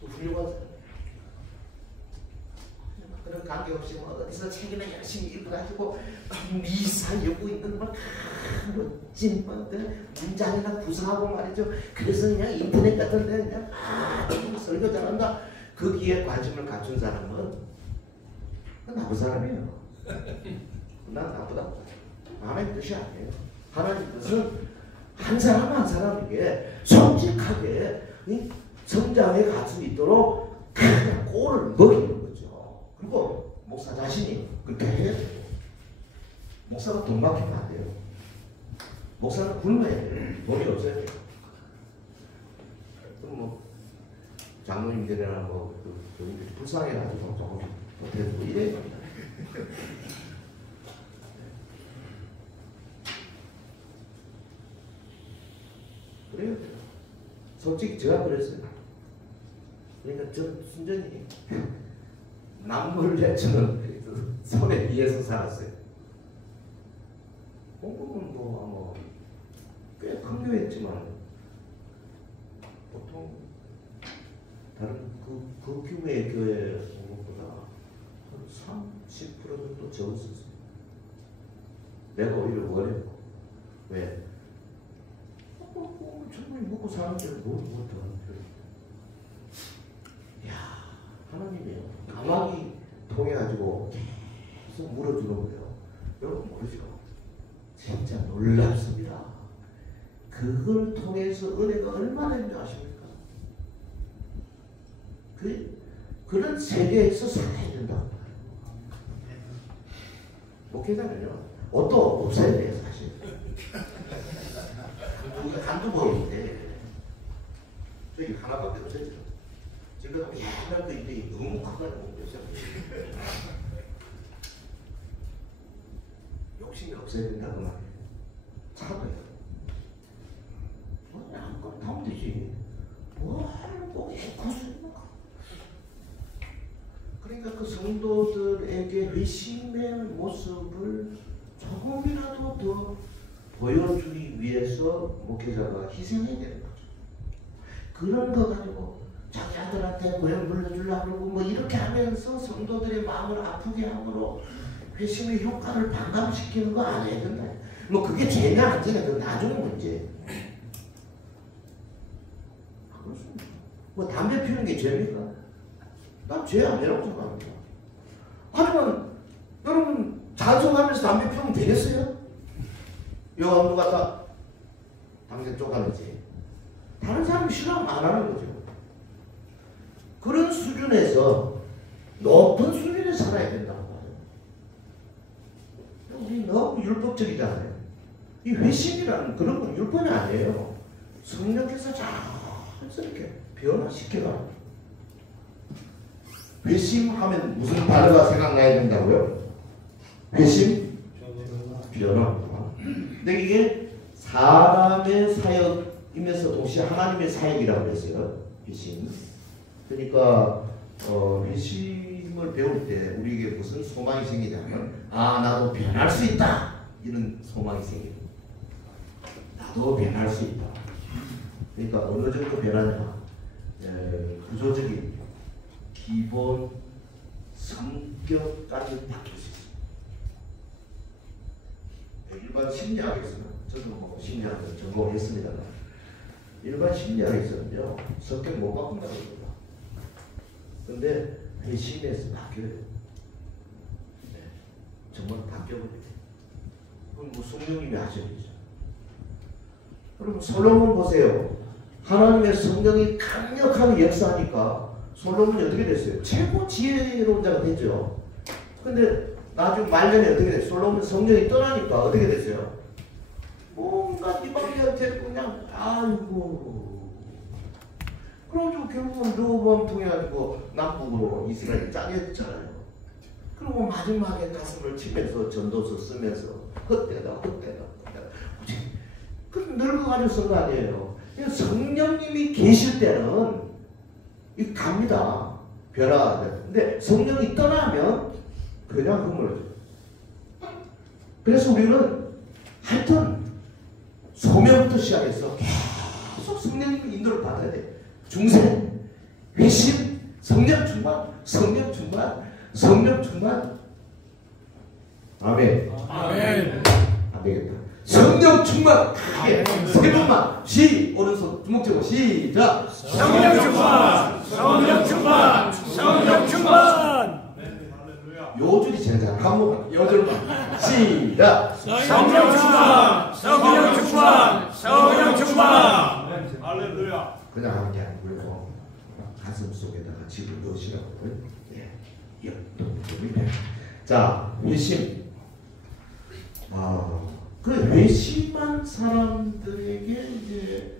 훌륭한 사람. 그런 관계없이 어디서 책이나 열심히 읽어가지고 미사 여고 있는 멋진 문장이나 구사하고 말이죠. 그래서 그냥 인터넷 같은 데 그냥 설교 잘한다. 거기에 관심을 갖춘 사람은 나쁜 사람이에요. 난 나쁘다. 마음의 뜻이 아니에요. 하나님 뜻은 한 사람 한 사람에게 솔직하게 성장에 갈 수 있도록 그냥 꼴을 먹이는 거죠. 그리고 목사 자신이 그렇게 해야 돼요. 목사가 돈 막히면 안 돼요. 목사는 굶어야 돼요. 돈이 없어야 돼요. 그럼 장로님들이나 불쌍해가지고 조금 못해주고 이래요. 그래요. 솔직히 제가 그랬어요. 그러니까 저는 순전히 남몰래 저는 손에 비해서 살았어요. 공부는 꽤 큰 교회였지만 보통 다른 그 규모의 교회 공부보다 한 30% 정도 적었었어요. 내가 오히려 원했고. 왜? 충분히 먹고 사는데 뭘 못하는 거예요. 이야, 하나님이요. 까마귀 통해가지고 계속 물어주는 거예요. 여러분 모르죠? 진짜 놀랍습니다. 그걸 통해서 은혜가 얼마나 있는지 아십니까? 그런 세계에서 살아야 된다. 목회자는요, 옷도 없어야 돼요, 사실. 한두 벌인데, 저기 하나밖에 없어요. 지금 옛날 거 이제 너무 크다는 거죠. 욕심이 없어야 된다고 말해요. 차고요. 아무거나 하면 되지. 꼭 고수인가? 그러니까 그 성도들에게 회심의 모습을 조금이라도 더 보여주기 위해서 목회자가 희생해야 되는 거죠. 그런 거 가지고 자기 아들한테 고향 불러주려고 그러고 이렇게 하면서 성도들의 마음을 아프게 함으로 회심의 효과를 반감시키는 거 안 해야 된다. 뭐 그게 죄냐 안 죄냐 그건 나중에 문제. 그렇습니다. 뭐 담배 피우는 게 죄입니까? 난 죄 아니라고 생각합니다. 하지만 여러분 찬송하면서 담배 피우면 되겠어요? 여러분 누가 다 당장 쪼가리지. 다른 사람이 싫어하면 안 하는 거죠. 그런 수준에서 높은 수준에 살아야 된다고 봐요. 우리 너무 율법적이잖아요. 이 회심이라는 그런 건 율법이 아니에요. 성령께서 자연스럽게 변화시켜가요. 회심하면 무슨 단어가 생각나야 된다고요? 회심? 변화. 근데 이게 사람의 사역이면서 동시에 하나님의 사역이라고 그랬어요. 회심. 그러니까 회심을 배울 때 우리에게 무슨 소망이 생기냐면 나도 변할 수 있다. 이런 소망이 생겨요. 나도 변할 수 있다. 그러니까 어느 정도 변하냐. 구조적인 기본 성격까지 바뀔 수 있습니다. 일반 심리학에서는 저도 뭐 심리학을 전공했습니다만 일반 심리학에서는요 성격 못 바꾼다고 합니다. 근데 회심에서 바뀌어요. 네. 정말 바뀌어버려요. 그건 뭐 성령님이 하셔야 되죠. 그럼 솔로몬 보세요. 하나님의 성령이 강력하게 역사하니까 솔로몬이 어떻게 됐어요? 최고 지혜로운 자가 됐죠. 근데 나중 말년에 어떻게 됐어요? 솔로몬 성령이 떠나니까 어떻게 됐어요? 뭔가 이방인한테 그냥 아이고. 그래가지고 결국은 르호보암 통해가지고 남북으로 이스라엘이 짜냈잖아요. 그리고 마지막에 가슴을 치면서 전도서 쓰면서 헛되다. 그 늙어가지고 쓴 거 아니에요. 성령님이 계실 때는 이 갑니다. 변화가 돼. 근데 성령이 떠나면 그냥 흐물어져. 그래서 우리는 하여튼 소명부터 시작해서 계속 성령님의 인도를 받아야 돼. 중생, 회심, 성령 충만, 성령 충만, 성령 충만. 아멘. 아멘. 안 되겠다. 성령 충만. 세 번만. 오른손 주먹 쥐고 시작. 성령 충만, 성령 충만, 성령 충만. 요 줄이 제일 잘. 한 번만. 요 줄만. 시작. 성령 충만, 성령 충만, 성령 충만. 할렐루야. 그냥 하는 게 아니고요. 가슴 속에다가 집을 넣으시라고요. 예. 자, 회심. 그 회심한 사람들에게 이제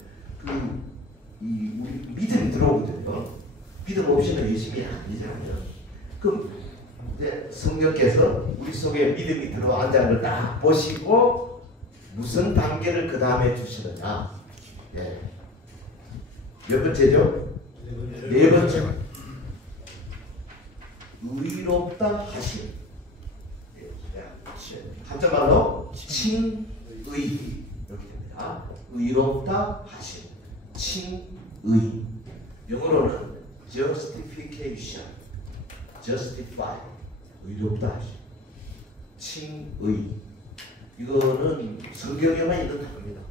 우리 믿음이 들어오거든요. 믿음 없이는 회심이 아니잖아요. 그럼 이제 성령께서 우리 속에 믿음이 들어앉는 걸 딱 보시고 무슨 단계를 그 다음에 주시느냐. 예. 몇 번째죠? 네 번째. 의롭다 하심. 한자말로 칭의 이렇게 됩니다. 의롭다 하심, 칭의. 영어로는 justification, justify, 의롭다 하심, 칭의. 이거는 성경에만 있는 단어입니다.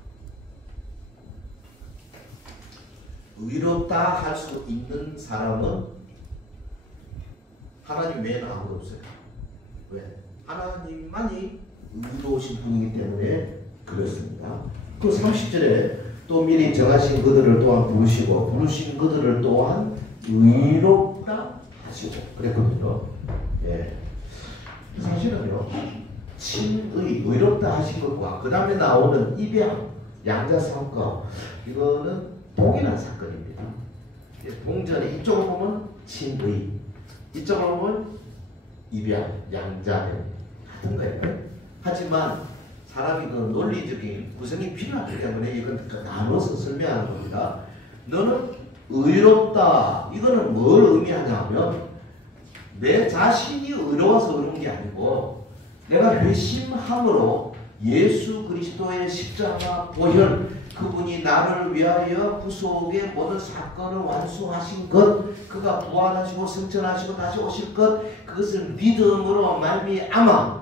의롭다 할 수 있는 사람은 하나님 외에는 아무도 없어요. 왜? 하나님만이 의로우신 분이기 때문에 그렇습니다. 그 30절에 또 미리 정하신 그들을 또한 부르시고 부르신 그들을 또한 의롭다 하시고 그랬거든요. 예. 사실은요, 칭의, 의롭다 하신 것과 그 다음에 나오는 입양, 양자 사건, 이거는 동일한 사건입니다. 동전에 이쪽으로 보면 칭의, 이쪽으로 보면 입양, 양자는 같은 거예요. 하지만 사람이 그 논리적인 구성이 필요하기 때문에 이건 나눠서 설명하는 겁니다. 너는 의롭다. 이거는 뭘 의미하냐면 내 자신이 의로워서 의로운 게 아니고 내가 회심함으로 예수 그리스도의 십자가 보혈, 그분이 나를 위하여 구속의 모든 사건을 완수하신 것, 그가 부활하시고 승천하시고 다시 오실 것, 그것을 믿음으로 말미암아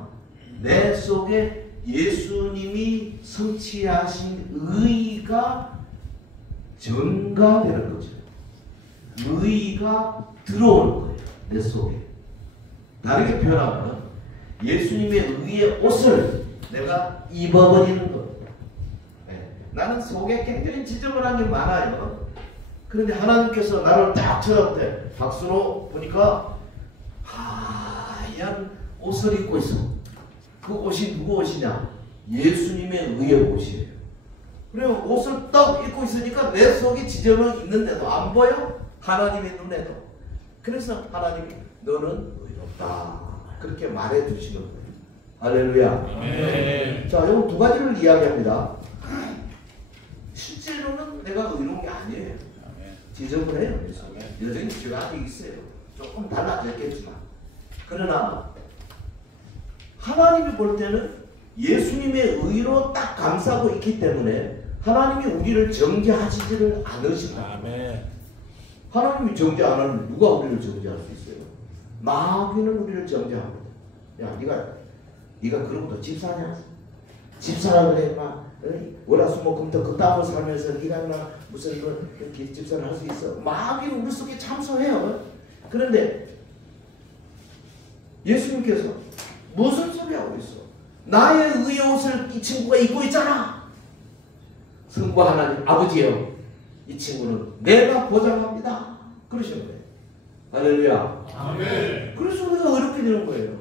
내 속에 예수님이 성취하신 의가 전가되는 거죠. 의가 들어오는 거예요. 내 속에. 다르게 표현하면 예수님의 의의 옷을 내가 입어버리는 거예요. 네. 나는 속에 굉장히 지저분한 게 많아요. 그런데 하나님께서 나를 딱 쳐다볼 박수로 보니까 하얀 옷을 입고 있어. 그 옷이 누구 옷이냐? 예수님의 의의 옷이에요. 그리고 옷을 딱 입고 있으니까 내 속에 지저분이 있는데도 안 보여? 하나님의 눈에도. 그래서 하나님이 너는 의롭다. 그렇게 말해 주시는 거예요. 할렐루야. 네. 자, 이 두 가지를 이야기합니다. 실제로는 내가 의로운 게 아니에요. 지저분해요. 여전히 죄가 아직 있어요. 조금 달라졌겠지만. 그러나 하나님이 볼 때는 예수님의 의로 딱 감싸고 있기 때문에 하나님이 우리를 정죄하시지를 않으신다. 아멘. 하나님이 정죄 안 하면 누가 우리를 정죄할 수 있어요? 마귀는 우리를 정죄합니다. 야, 네가 그러고도 집사냐? 집사라 그래, 막 월화수목금토 그따위로 살면서 네가 막 무슨 이렇게 집사를 할 수 있어? 마귀는 우리 속에 참소해요. 그런데 예수님께서 무슨 소리 하고 있어? 나의 의의 옷을 이 친구가 입고 있잖아. 성부 하나님 아버지요, 이 친구는 내가 보장합니다. 그러시는 거예요. 할렐루야. 아멘. 그래서 우리가 의롭게 되는 거예요.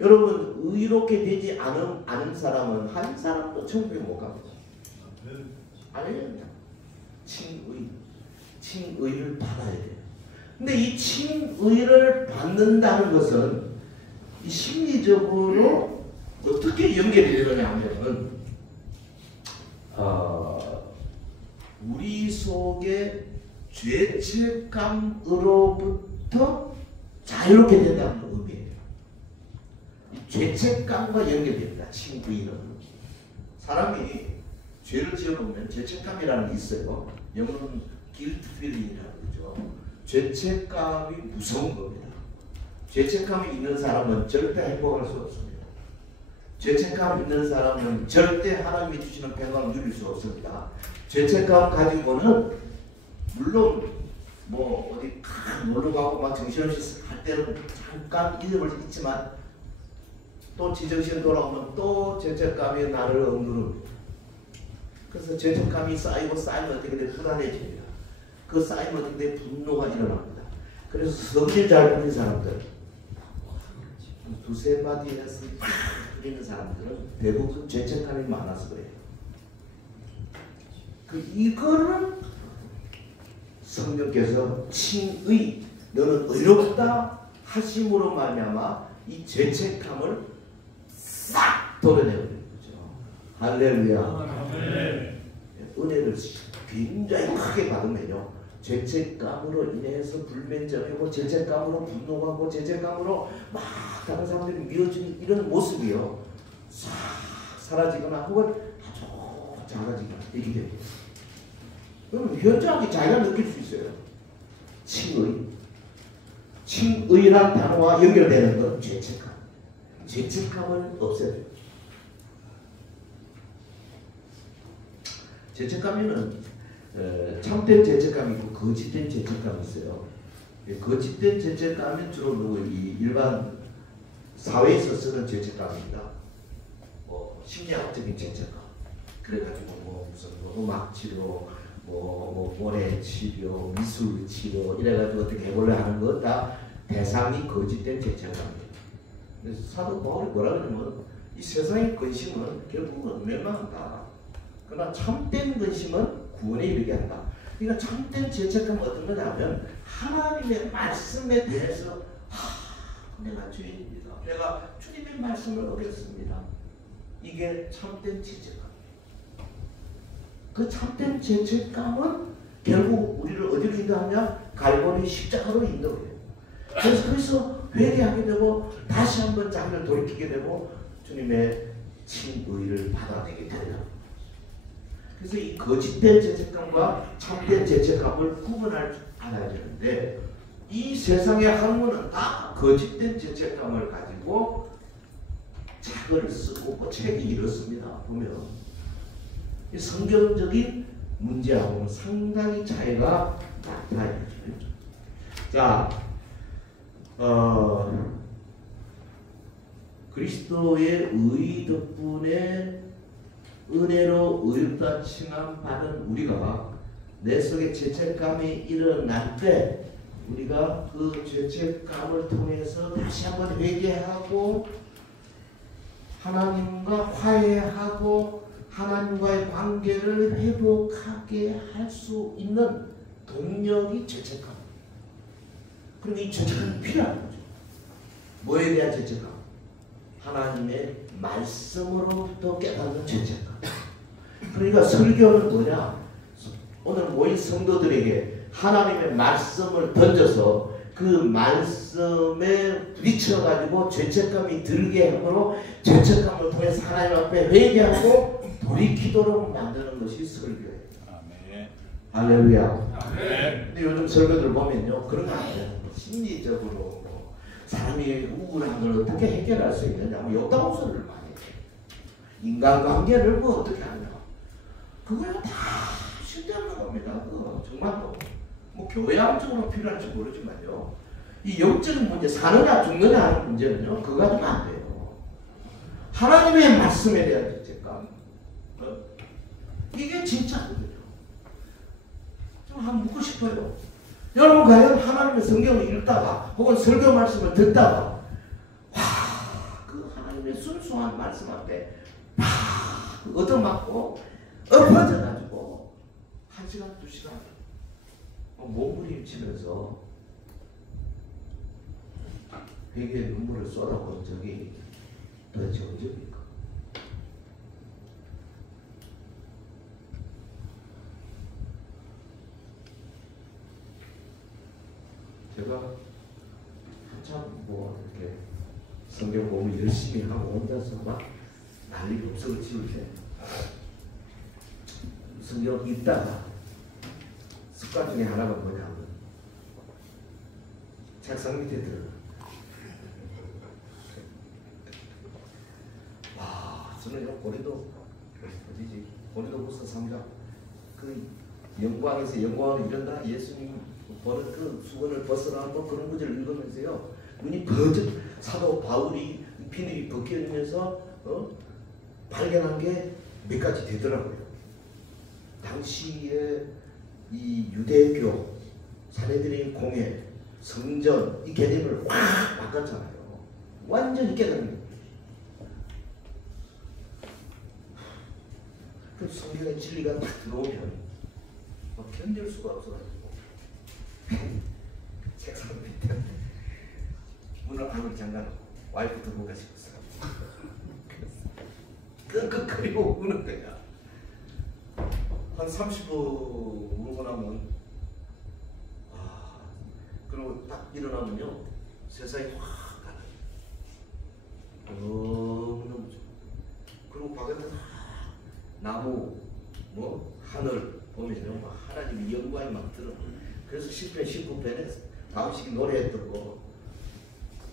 여러분, 의롭게 되지 않은 사람은 한 사람도 천국에 못 갑니다. 아니에요. 칭의를 받아야 돼요. 근데 이 칭의를 받는다는 것은 이 심리적으로 어떻게 연결이 되느냐 하면 우리 속에 죄책감으로부터 자유롭게 된다는 의미예요. 이 죄책감과 연결됩니다. 칭의는. 사람이 죄를 지어놓으면 죄책감이라는 게 있어요. 영어로는 guilt feeling이라고 그러죠. 죄책감이 무서운 겁니다. 죄책감이 있는 사람은 절대 행복할 수 없습니다. 죄책감 있는 사람은 절대 하나님이 주시는 평강을 누릴 수 없습니다. 죄책감 가지고는 물론 뭐 어디 놀러 가고 막 정신없이 할 때는 잠깐 잊어버릴 수 있지만 또 지정신 돌아오면 또 죄책감이 나를 억누릅니다. 그래서 죄책감이 쌓이면 어떻게 돼? 불안해집니다. 그 쌓이면 어떻게 돼? 분노가 일어납니다. 그래서 성질 잘 부린 사람들, 두세 마디 해서 부리는 사람들은 대부분 죄책감이 많아서 그래요. 이거를 성령께서 칭의, 너는 의롭다 하심으로 말미암아 이 죄책감을 싹 도려내버리는 거죠. 할렐루야. 은혜를 굉장히 크게 받으면요, 죄책감으로 인해서 불면증이고 죄책감으로 분노하고 죄책감으로 막 다른 사람들이 밀어주는 이런 모습이요, 싹 사라지거나 혹은 아주 작아지거나 이렇게 됩니다. 그럼 현저하게 자기가 느낄 수 있어요. 칭의란 단어와 연결되는 건 죄책감. 죄책감을 없애줘요. 죄책감에는 참된 죄책감이 있고 거짓된 죄책감이 있어요. 거짓된 죄책감은 주로 일반 사회에서 쓰는 죄책감입니다. 심리학적인 죄책감. 그래가지고 무슨 음악 치료, 모래 치료, 미술 치료 이래가지고 어떻게 해볼래 하는 거 다 대상이 거짓된 죄책감이에요. 그래서 사도 바울이 뭐라 그러냐면 이 세상의 근심은 결국은 멸망한다. 그러나 참된 근심은 구원에 이르게 한다. 그러니까 참된 죄책감은 어떤 거냐면 하나님의 말씀에 대해서 내가 죄인입니다. 내가 주님의 말씀을 어겼습니다. 이게 참된 죄책감이에요. 그 참된 죄책감은 결국 우리를 어디로 인도하냐? 갈보리 십자가로 인도해요. 그래서 회개하게 되고 다시 한번 자기를 돌이키게 되고 주님의 칭의를 받아내게 된다. 그래서 이 거짓된 죄책감과 참된 죄책감을 구분할 줄 알아야 되는데 이 세상의 학문은 다 거짓된 죄책감을 가지고 책을 쓰고 뭐 책이 이렇습니다. 보면 이 성경적인 문제하고는 상당히 차이가 나타나요. 자, 그리스도의 의 덕분에 은혜로 의롭다 칭함 받은 우리가 내 속에 죄책감이 일어날 때 우리가 그 죄책감을 통해서 다시 한번 회개하고 하나님과 화해하고 하나님과의 관계를 회복하게 할 수 있는 동력이 죄책감. 그럼 이 죄책감이 필요한 거죠. 뭐에 대한 죄책감? 하나님의 말씀으로부터 깨닫는 죄책감. 그러니까 설교는 뭐냐? 오늘 모인 성도들에게 하나님의 말씀을 던져서 그 말씀에 부딪혀가지고 죄책감이 들게 하므로 죄책감을 통해서 하나님 앞에 회개하고 돌이키도록 만드는 것이 설교예요. 아멘. 할렐루야. 아멘. 근데 요즘 설교들 보면요, 그런 거 아니에요. 심리적으로 사람이 우울한 걸 어떻게 해결할 수 있느냐, 요다운 소리를 많이 해요. 인간관계를 뭐 어떻게 하냐, 그거는 다 쓸데없는 겁니다. 그거 정말로 뭐 교양적으로 필요할지 모르지만요, 이 영적인 문제, 사느냐 죽느냐 하는 문제는요, 그거 가지고 안 돼요. 하나님의 말씀에 대한 죄책감, 이게 진짜거든요. 좀 한번 묻고 싶어요. 여러분 과연 하나님의 성경을 읽다가 혹은 설교 말씀을 듣다가 그 하나님의 순수한 말씀 앞에 얻어맞고 엎어져가지고 1시간, 2시간 몸부림치면서 회개의 눈물을 쏟아본 적이 도대체 언제입니까? 제가 한참 뭐 이렇게 성경 공부 열심히 하고 혼자서 막 난리 법석을 지을 때 성경 읽다가 습관 중에 하나가 뭐냐면 책상 밑에 들어가. 와, 저는 고린도 어디지? 고린도후서 3장 그 영광에서 영광을 이룬다 예수님 버릇 그 수건을 벗어라 뭐 그런 구절을 읽으면서요, 눈이 번쩍 사도 바울이 비늘이 벗겨지면서 발견한 게 몇 가지 되더라고요. 당시에 이 유대교 사내들의 공회 성전 이 개념을 확 바꿨잖아요. 완전히 깨닫는 거예요. 그 성경의 진리가 딱 들어오면 막 견딜 수가 없어가지고 책상 밑에 문을 아무리 잠가놓고 와이프 들어오가 싶었어. 끙끙거리고 우는 거야. 한 30분 울고 나면 그리고 딱 일어나면요 세상이 확 가요. 너무너무 좋아. 그리고 바깥에 나무 뭐 하늘 보면요 하나님의 영광이 막 들어. 그래서 10편 19편에 다윗이 노래했던 거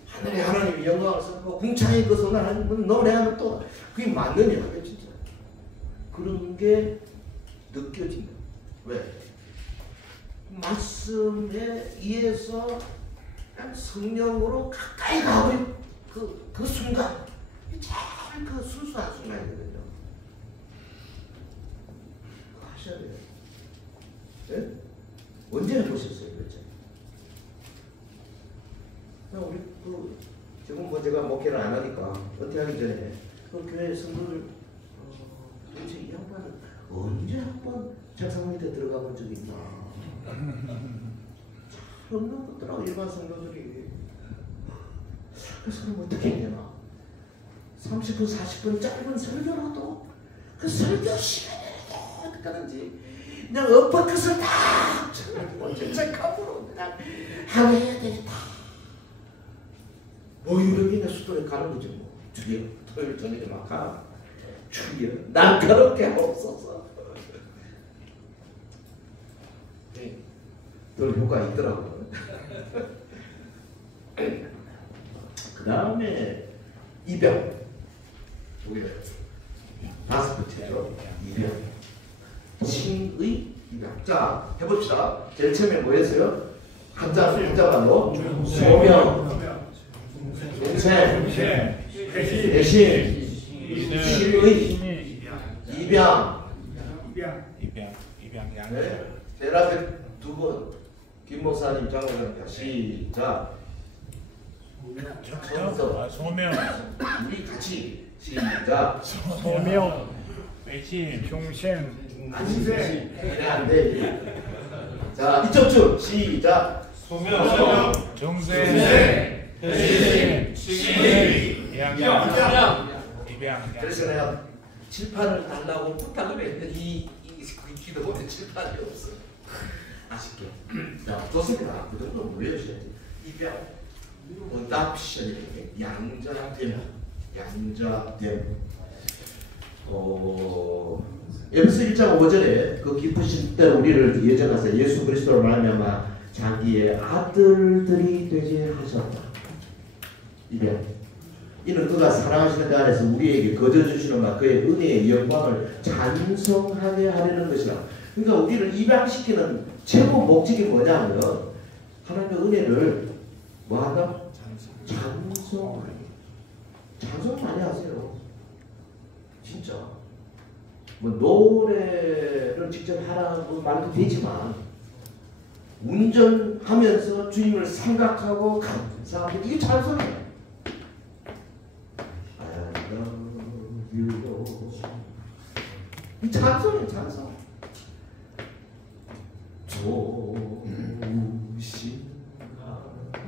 하늘에 하나님의 영광을 쓰고 궁창에 그 손을 하나님 노래하는 또 그게 맞느냐 진짜 그런 게 느껴진다. 왜? 말씀에 의해서 성령으로 가까이 가고 그 순간 제일 그 순수한 순간이거든요. 그거 하셔야 돼요. 네? 언제 해보셨어요? 그렇죠? 우리 지금 뭐 제가 목회를 안 하니까 은퇴하기 전에 그 교회 성도들 도대체 이 양반은 언제 한번 책상 밑에 들어가 본 적이 있나? 잘 없는 것더라고 일반 성도들이. 그래서 그럼 어떻게 했냐? 30분 40분 짧은 설교라도 그 설교 시간에 어떻게 하는지 그냥 엎어컷을 딱 쳐가지고 죄책감으로 그냥 하고 해야 되겠다. 뭐 이런 게 수도에 가는 거죠. 뭐. 주여 토요일 저녁에 막 가. 주여 날카롭게 하옵소서. 네, 별 효과가 있더라고요. 그 다음에 이병. 보이나요? 다섯 번째로 입양. 칭의 입양. 자, 해봅시다. 제일 처음에 뭐였어요? 한자말로 소명, 중생, 대신, 칭의, 입양. 네. 제일 앞에 두 분, 김 목사님, 장 목사님, 시작. 소명, 우리 같이 시작. 소명, 대신, 중생, 이래 안 돼. 자, 이쪽 줄 시작. 소명, 중생, 대신, 입양. 그래서 내가 칠판을 달라고 부탁을 했는데 이 기도문에 칠판이 없어. 아쉽게. 자, 좋습니다. 그 정도 올려주셔야지. 입양, 어답션 이렇게 양자됨. 에베소 1장 5절에 그 기쁘신 때로 우리를 예정하사 예수 그리스도로 말미암아 자기의 아들들이 되게 하셨다. 입양. 이는 그가 사랑하시는 자 안에서 우리에게 거저 주시는 바 그의 은혜의 영광을 찬송하게 하려는 것이라. 그러니까 우리를 입양시키는 최고 목적이 뭐냐면 하나님의 은혜를 뭐하다? 찬송 많이 하세요. 진짜. 뭐 노래를 직접 하라고 말도 되지만 운전하면서 주님을 생각하고 감사하고 이게 찬송이에요. 이 찬송이에요.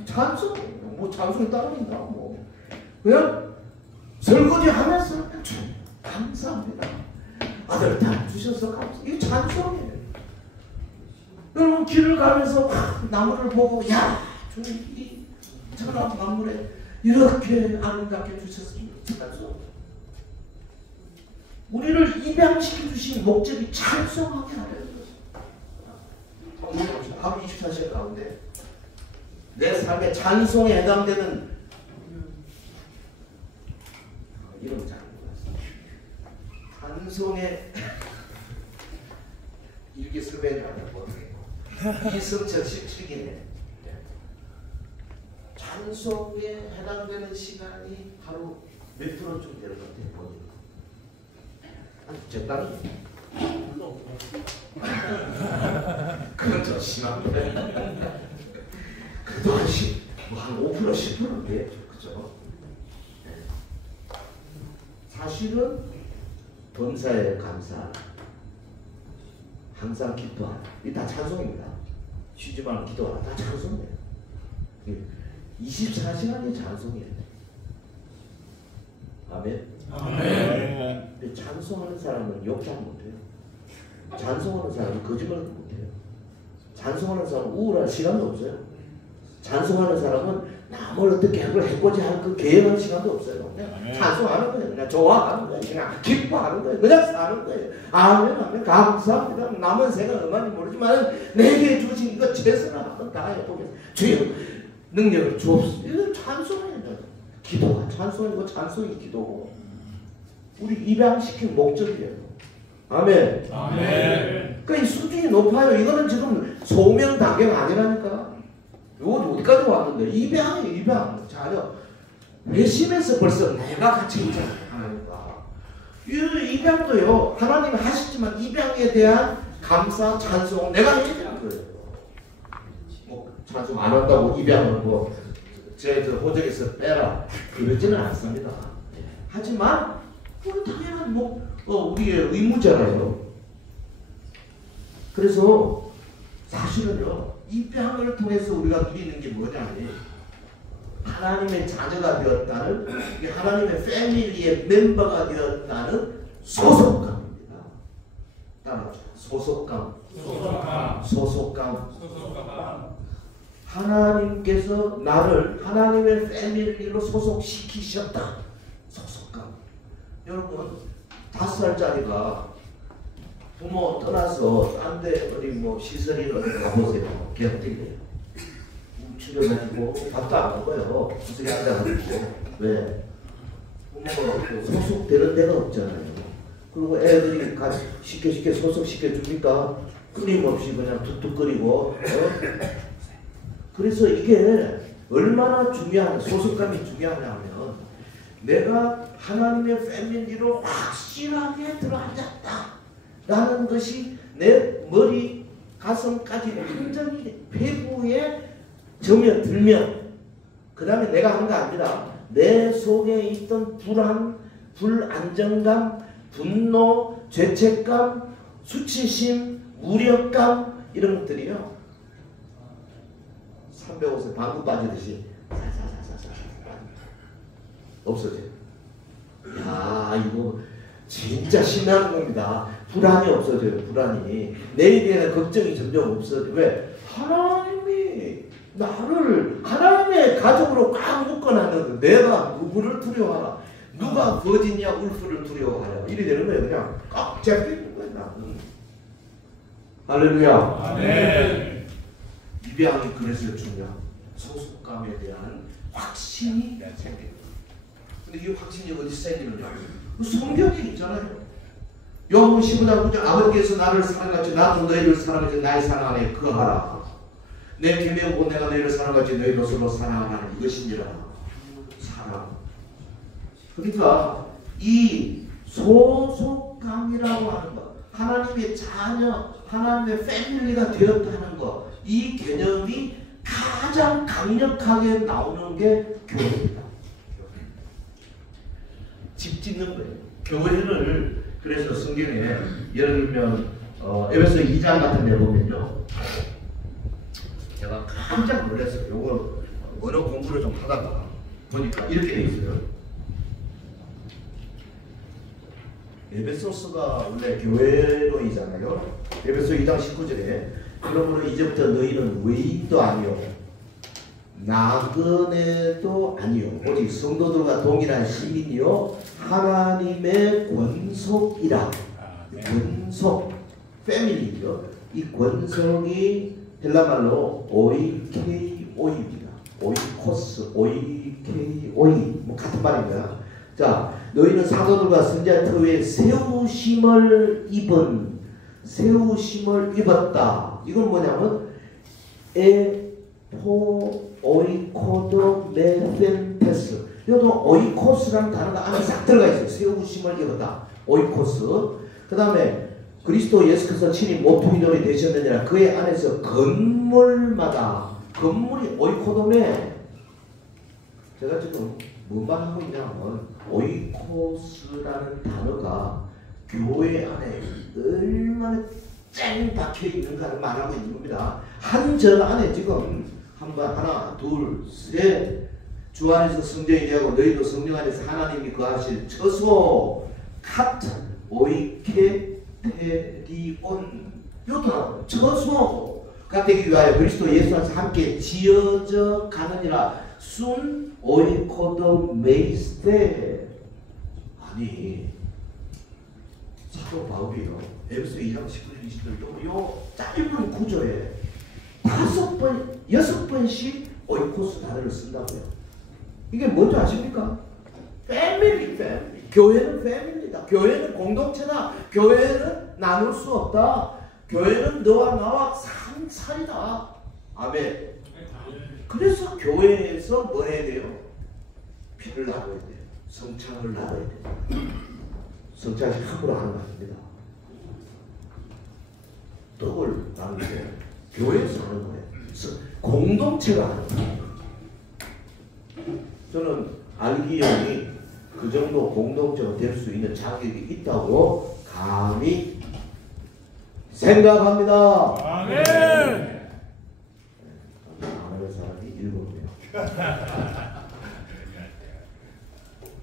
찬송이에요. 뭐 찬송이 따릅니다. 뭐 그냥 설거지 하면서 감사합니다. 아들 딸 주셔서 감사. 이게 찬송이에요. 여러분 길을 가면서 나무를 보고 야 주님 이 천하 만물에 이렇게 아름답게 주셨습니다. 찬송. 우리를 입양시켜 주신 목적이 찬송하게 하려는 것입니다. 하루 24시간 가운데 내 삶의 찬송에 해당되는 이런 잘 몰랐어. 찬송에 일기수배는 아니고 이성철 17기네. 찬송에 해당되는 시간이 하루 몇 프로쯤 되는 것 같아요. 보니까 적당히. 그건 좀 심한데. 그래도 한 5%, 10%인데, 그죠? 네. 사실은 범사에 감사, 항상 기도하라. 이게 다 찬송입니다. 쉬지 말고 기도하라. 다 찬송이에요. 24시간이 찬송이에요. 아멘. 근데 찬송하는 사람은 욕장 못해요. 찬송하는 사람은 거짓말도 못해요. 찬송하는 사람은 우울할 시간도 없어요. 찬송하는 사람은 남을 어떻게 해보지 할 그 계획하는 시간도 없어요. 그냥 찬송하는 거예요. 그냥 좋아하는 거예요. 그냥 기뻐하는 거예요. 그냥 사는 거예요. 아멘. 감사합니다. 남은 생각 얼마인지 모르지만 내게 주신 이거 최선을 한번 다해보겠습니다. 주여 능력을 주옵소서. 이거 찬송이에요. 기도가 찬송이고 찬송이 기도고 우리 입양시킨 목적이에요. 아멘. 그러니까 이 수준이 높아요. 이거는 지금 소명 단계가 아니라니까. 이거 어디까지 왔는데 입양이에요. 입양. 자녀 회심해서 벌써 내가 같이 있잖아요. 하나님과 이 입양도요. 하나님이 하시지만 입양에 대한 감사 찬송 내가 해야 되는 거예요. 뭐 찬송 안 한다고 입양을 뭐 제 호적에서 빼라 그러지는 않습니다. 하지만 그건 당연한 우리의 의무잖아요. 그래서 사실은요 입양을 통해서 우리가 누리는 게 뭐냐면 하나님의 자녀가 되었다는 하나님의 패밀리의 멤버가 되었다는 소속감입니다. 따라하죠. 소속감. 하나님께서 나를 하나님의 패밀리로 소속시키셨다. 소속감. 여러분 5살짜리가 부모 떠나서 딴 데 어디 뭐 시설이 어디 가보세요. 걔 어떻게 돼요? 움츠려가지고 밥도 안 먹어요. 구석에 앉아가지고. 왜? 뭐 소속되는 데가 없잖아요. 그리고 애들이 쉽게 소속시켜 줍니까? 끊임없이 그냥 툭툭거리고. 그래서 이게 얼마나 소속감이 중요하냐면 내가 하나님의 패밀리로 확실하게 들어앉았다라는 것이 내 머리 가슴까지 완전히 폐부에 들면 그 다음에 내가 하는 거 아니라 내 속에 있던 불안, 불안정감, 분노, 죄책감, 수치심, 무력감 이런 것들이요 300옷에 방구 빠지듯이 사사사사사 없어져요. 야 이거 진짜 신나는 겁니다. 불안이 없어져요. 불안이. 내일에 대한 걱정이 점점 없어져요. 왜? 하나님이 나를 하나님의 가족으로 꽉 묶어놨는데 내가 누구를 두려워하라. 누가 거짓냐 울프를 두려워하냐. 이래 되는 거예요. 그냥 꽉 잡혀있는 거예요. 나는. 할렐루야. 아멘. 입양이 그래서 중요한 소속감에 대한 확신이 생겨요. 근데 이 확신이 어디서 생기느냐? 성경에 있잖아요. 요한복음 15장 9절 아버지께서 나를 사랑하지 나도 너희를 사랑하지 나의 사랑 안에 거하라. 내 계명고 내가 너희를 사랑하지 너희도 서로 사랑하라 이것이니라. 사랑. 그러니까 이 소속감이라고 하는 것, 하나님의 자녀, 하나님의 패밀리가 되었다는 것, 이 개념이 가장 강력하게 나오는 게 교회입니다. 집 짓는 거예요. 교회를 그래서 성경에 예를 들면 에베소 2장 같은 데 보면요. 제가 깜짝 놀랐어요. 요거 언어 공부를 좀 하다가 보니까 이렇게 돼 있어요. 에베소서가 원래 교회로이잖아요. 에베소 2장 19절에 그러므로 이제부터 너희는 외인도 아니요 나그네도 아니요 오직 성도들과 동일한 시민이요 하나님의 권속이라. 권속 패밀리죠. 이 권속이 헬라말로 OIKO입니다. 오이코스, OIKO이 뭐 같은 말입니다. 자, 너희는 사도들과 선지자 터위에 세우심을 입었다. 이건 뭐냐면 오이코도 메센테스. 이것도 오이코스라는 단어가 안에 싹 들어가 있어요. 세우심을 입었다. 오이코스. 그 다음에 그리스도 예수께서 친히 모퉁이돌이 되셨느니라. 그의 안에서 건물마다 건물이 오이코돔에 제가 지금 뭐만 하고 있냐면 오이코스라는 단어가 교회 안에 얼마나 쨍 박혀 있는가를 말하고 있는 겁니다. 한 절 안에 지금 하나, 둘, 셋 주 안에서 성령이 되고 너희도 성령 안에서 하나님이 거하실 처소 카트 오이케 테리온 요도 처소 되기 위하여 그리스도 예수 안에서 함께 지어져 가느니라. 순 오이코도 메이스테. 아니 사도 바울이요 에베소 2장 19절 20절 요 짧은 구조에 5번 6번씩 오이코스 단어를 쓴다고요. 이게 뭔지 아십니까? 패밀리. 교회는 패밀리다. 교회는 공동체다. 교회는 나눌 수 없다. 교회는 너와 나와 산이다. 아멘. 그래서 교회에서 뭐 해야 돼요? 피를 나눠야 돼요. 성창을 나눠야 돼요. 성창이 함부로 하는 거 아닙니다. 떡을 나눌 때 교회에서 하는 거예요. 공동체가 하는 거예요. 저는 알기형이 그 정도 공동체가 될 수 있는 자격이 있다고 감히 생각합니다. 아멘. 아는 사람이 7명.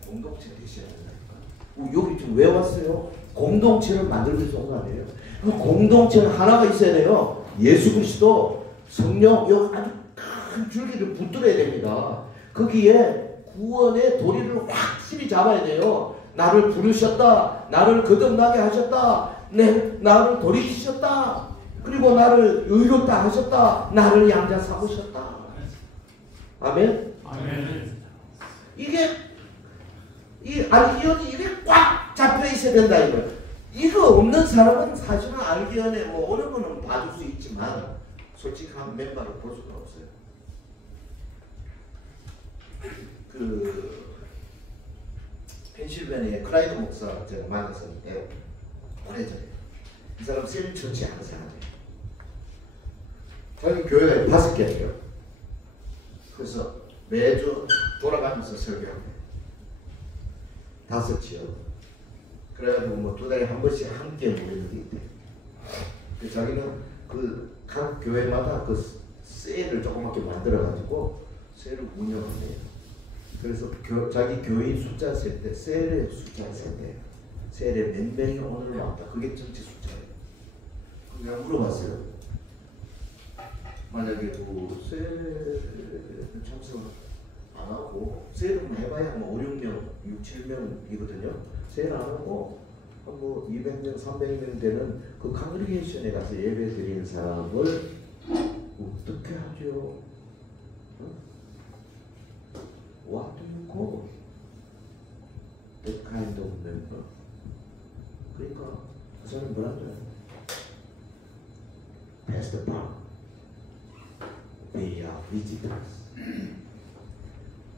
공동체 되셔야 된다니까. 여기 지금 왜 왔어요? 공동체를 만들기 위해서 온 거 아니에요? 그 공동체는 하나가 있어야 돼요. 예수 그리스도, 성령, 요 아주 큰 줄기를 붙들어야 됩니다. 거기에 구원의 도리를 확실히 잡아야 돼요. 나를 부르셨다. 나를 거듭나게 하셨다. 나를 돌이키셨다. 그리고 나를 의롭다 하셨다. 나를 양자 삼으셨다. 아멘? 아멘. 이게 이 알기언이 이렇게 꽉 잡혀 있어야 된다 이거예요. 이거 없는 사람은 사실은 알기언에 뭐 오는 거는 봐줄 수 있지만 솔직한 멤버를 볼 수가 없어요. 그 펜실베니아 클라이드 목사 제가 만났었는데 오래전에 이 사람 셀 처치 하는 사람이에요. 자기 교회가 5개예요. 그래서 매주 돌아가면서 설교합니다. 5지요. 그래가지고 뭐 2달에 한 번씩 함께 모이는 게 있대. 그 자기는 그 각 교회마다 그 셀을 조그맣게 만들어가지고 셀을 운영한대요. 그래서 자기 교인 숫자 셀 때 셀의 숫자를 센대요. 셀에 몇 명이 오늘 왔다. 그게 전체 숫자예요. 그냥 물어봤어요. 만약에 그 셀 참석을 안 하고 셀은 해봐야 뭐 5, 6명, 6, 7명이거든요. 셀 안 하고 뭐 200명, 300명 되는 그 컨그리게이션에 가서 예배 드리는 사람을 어떻게 하죠? What do you call that kind of member? 그러니까 그 사람 뭐라 그래요? Pastor Park. They are visitors.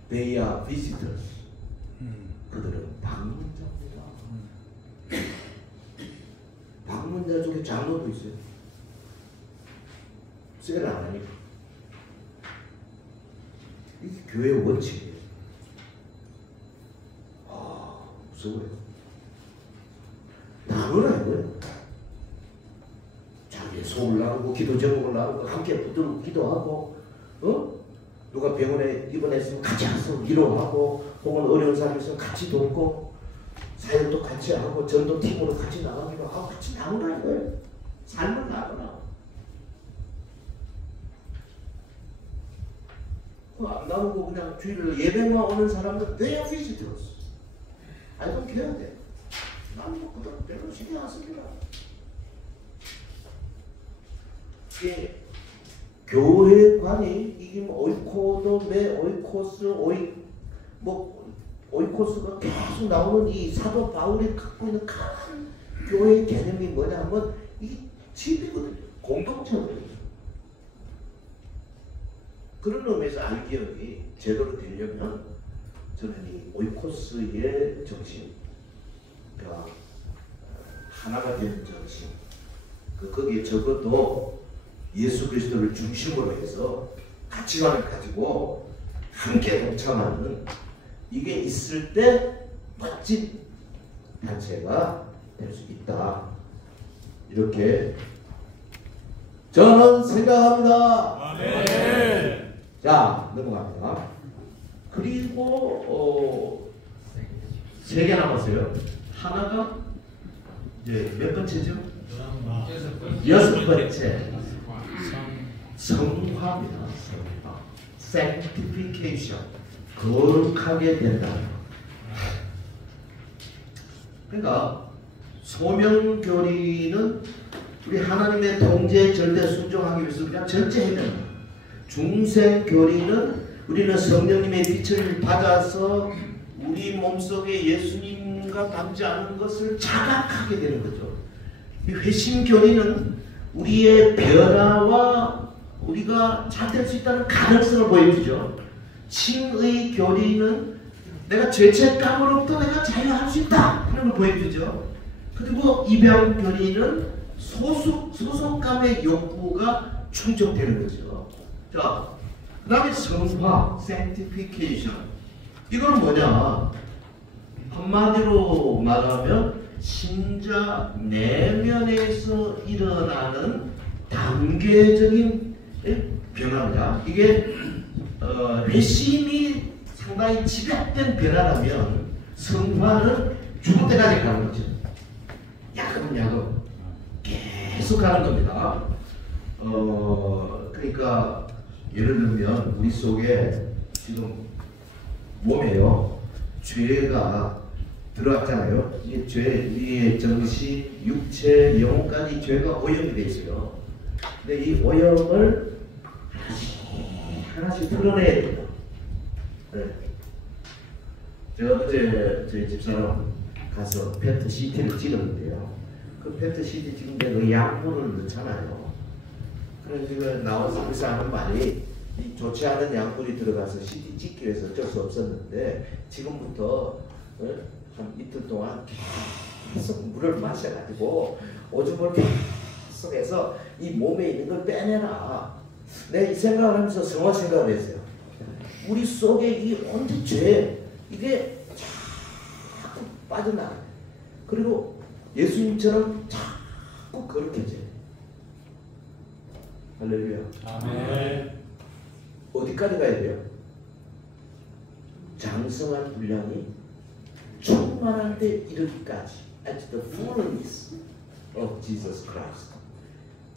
They are visitors. 그들은 방문자입니다. 방문자 중에 장로도 있어요. 셀을 안 하니까. 이게 교회 원칙이에요. 아, 무서워요. 나누라 이거예요. 자기의 소을 나누고 기도 제목을 나누고 함께 붙들고 기도하고 누가 병원에 입원했으면 같이 가서 위로하고 혹은 어려운 사람이 있으면 같이 돕고 사역도 같이 하고 전도팀으로 같이 나가기로 하고 같이 나누라 이거예요. 삶을 나누라. 안 나오고 그냥 주일을 예배만 오는 사람은 they are visitors. I don't care. 나는 뭐 그대로 별로 신경 안 씁니다. 이게 교회관이 이게 뭐 오이코도 매 오이코스 오이코스가 계속 나오는 이 사도 바울이 갖고 있는 큰 교회의 개념이 뭐냐 하면 이 집이거든요. 공동체거든요. 그런 의미에서 알기언이 제대로 되려면 저는 이 오이코스의 정신, 그러니까 하나가 되는 정신, 거기에 적어도 예수 그리스도를 중심으로 해서 가치관을 가지고 함께 동참하는 이게 있을 때 멋진 단체가 될 수 있다. 이렇게 저는 생각합니다. 아멘. 자, 넘어갑니다. 그리고 3개 남았어요. 하나가 이제 몇 번째죠? 6번째. 성화입니다. 성화. Sanctification. 거룩하게 된다. 그러니까 소명교리는 우리 하나님의 통제에 절대 순종하기 위해서 그냥 전체 해면, 중생교리는 우리는 성령님의 빛을 받아서 우리 몸속에 예수님과 닮지 않은 것을 자각하게 되는 거죠. 이 회심교리는 우리의 변화와 우리가 잘 될 수 있다는 가능성을 보여주죠. 칭의 교리는 내가 죄책감으로부터 내가 자유할 수 있다 하는 걸 보여주죠. 그리고 입양 교리는 소속감의 욕구가 충족되는 거죠. 자, 그 다음에 성화, sanctification. 이건 뭐냐? 한마디로 말하면 신자 내면에서 일어나는 단계적인 변화입니다. 이게 회심이 상당히 집약된 변화라면 성화는 죽을 때까지 가는 거죠. 야금야금 계속 가는 겁니다. 그러니까 예를 들면 우리 속에 지금 몸에요 죄가 들어왔잖아요. 이 죄, 우리의 정신, 육체, 영혼까지 죄가 오염이 돼 있어요. 근데 이 오염을 하나씩 털어내야 돼요. 네. 제가 어제 저희 집사람 가서 페트 CT를 찍었는데요. 그 페트 CT 찍는데 그 약물을 넣잖아요. 그래서 지금 나와서 의사하는 말이 이 좋지 않은 약물이 들어가서 CT 찍기 위해서 어쩔 수 없었는데 지금부터 한 이틀 동안 계속 물을 마셔가지고 오줌을 계속 해서 이 몸에 있는 걸 빼내라. 내가 이 생각을 하면서 성화 생각을 했어요. 우리 속에 이 온갖 죄 이게 자꾸 빠져나가요. 그리고 예수님처럼 자꾸 거룩해져요. 할렐루야. 아멘. 어디까지 가야 돼요? 장성한 분량이 충만한 데 이르기까지. At the fullness of Jesus Christ.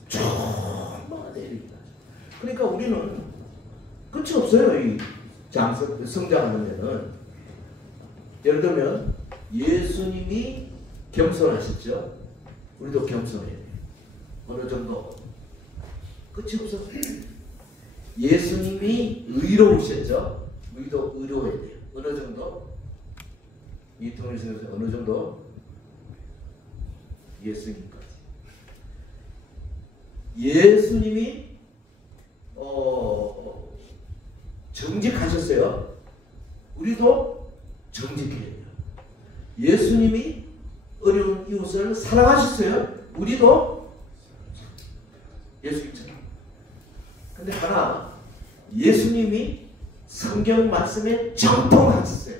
충만한 데 이르기까지. 그러니까 우리는 끝이 없어요. 이 성장하는 데는. 예를 들면 예수님이 겸손하셨죠. 우리도 겸손해야 돼요. 어느 정도. 끝이 없었어요. 예수님이 의로우셨죠. 우리도 의로워야 돼요. 어느 정도? 이 통일에서 어느 정도? 예수님까지. 예수님이 정직하셨어요. 우리도 정직해야 돼요. 예수님이 어려운 이웃을 사랑하셨어요. 우리도 예수님처럼. 근데 하나, 예수님이 성경 말씀에 정통하셨어요.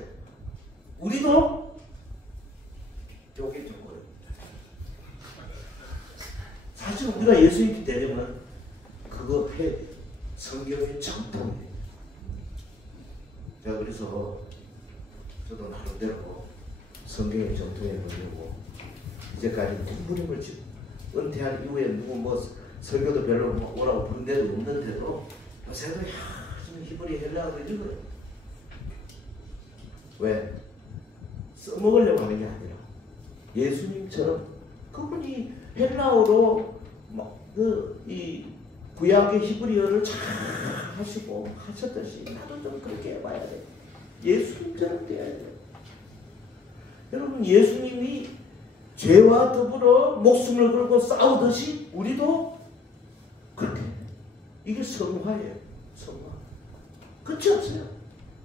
우리도 요게 좀 어려워요. 사실 우리가 예수님이 되려면 그거 해야 돼요. 성경의 정통이에요. 제가 그래서 저도 나름대로 성경의 정통에 보려고 이제까지 군부림을 지금 은퇴한 이후에 누구 뭐 설교도 별로 오라고 부른 데도 없는데도 요새도 좀 히브리 헬라어를 읽어요. 왜? 써먹으려고 하는 게 아니라 예수님처럼 그분이 헬라어로 이 구약의 히브리어를 잘 하시고 하셨듯이 나도 좀 그렇게 해봐야 돼. 예수님처럼 돼야 돼요. 여러분 예수님이 죄와 더불어 목숨을 걸고 싸우듯이 우리도 그렇게 이게 성화예요. 성화. 끝이 없어요.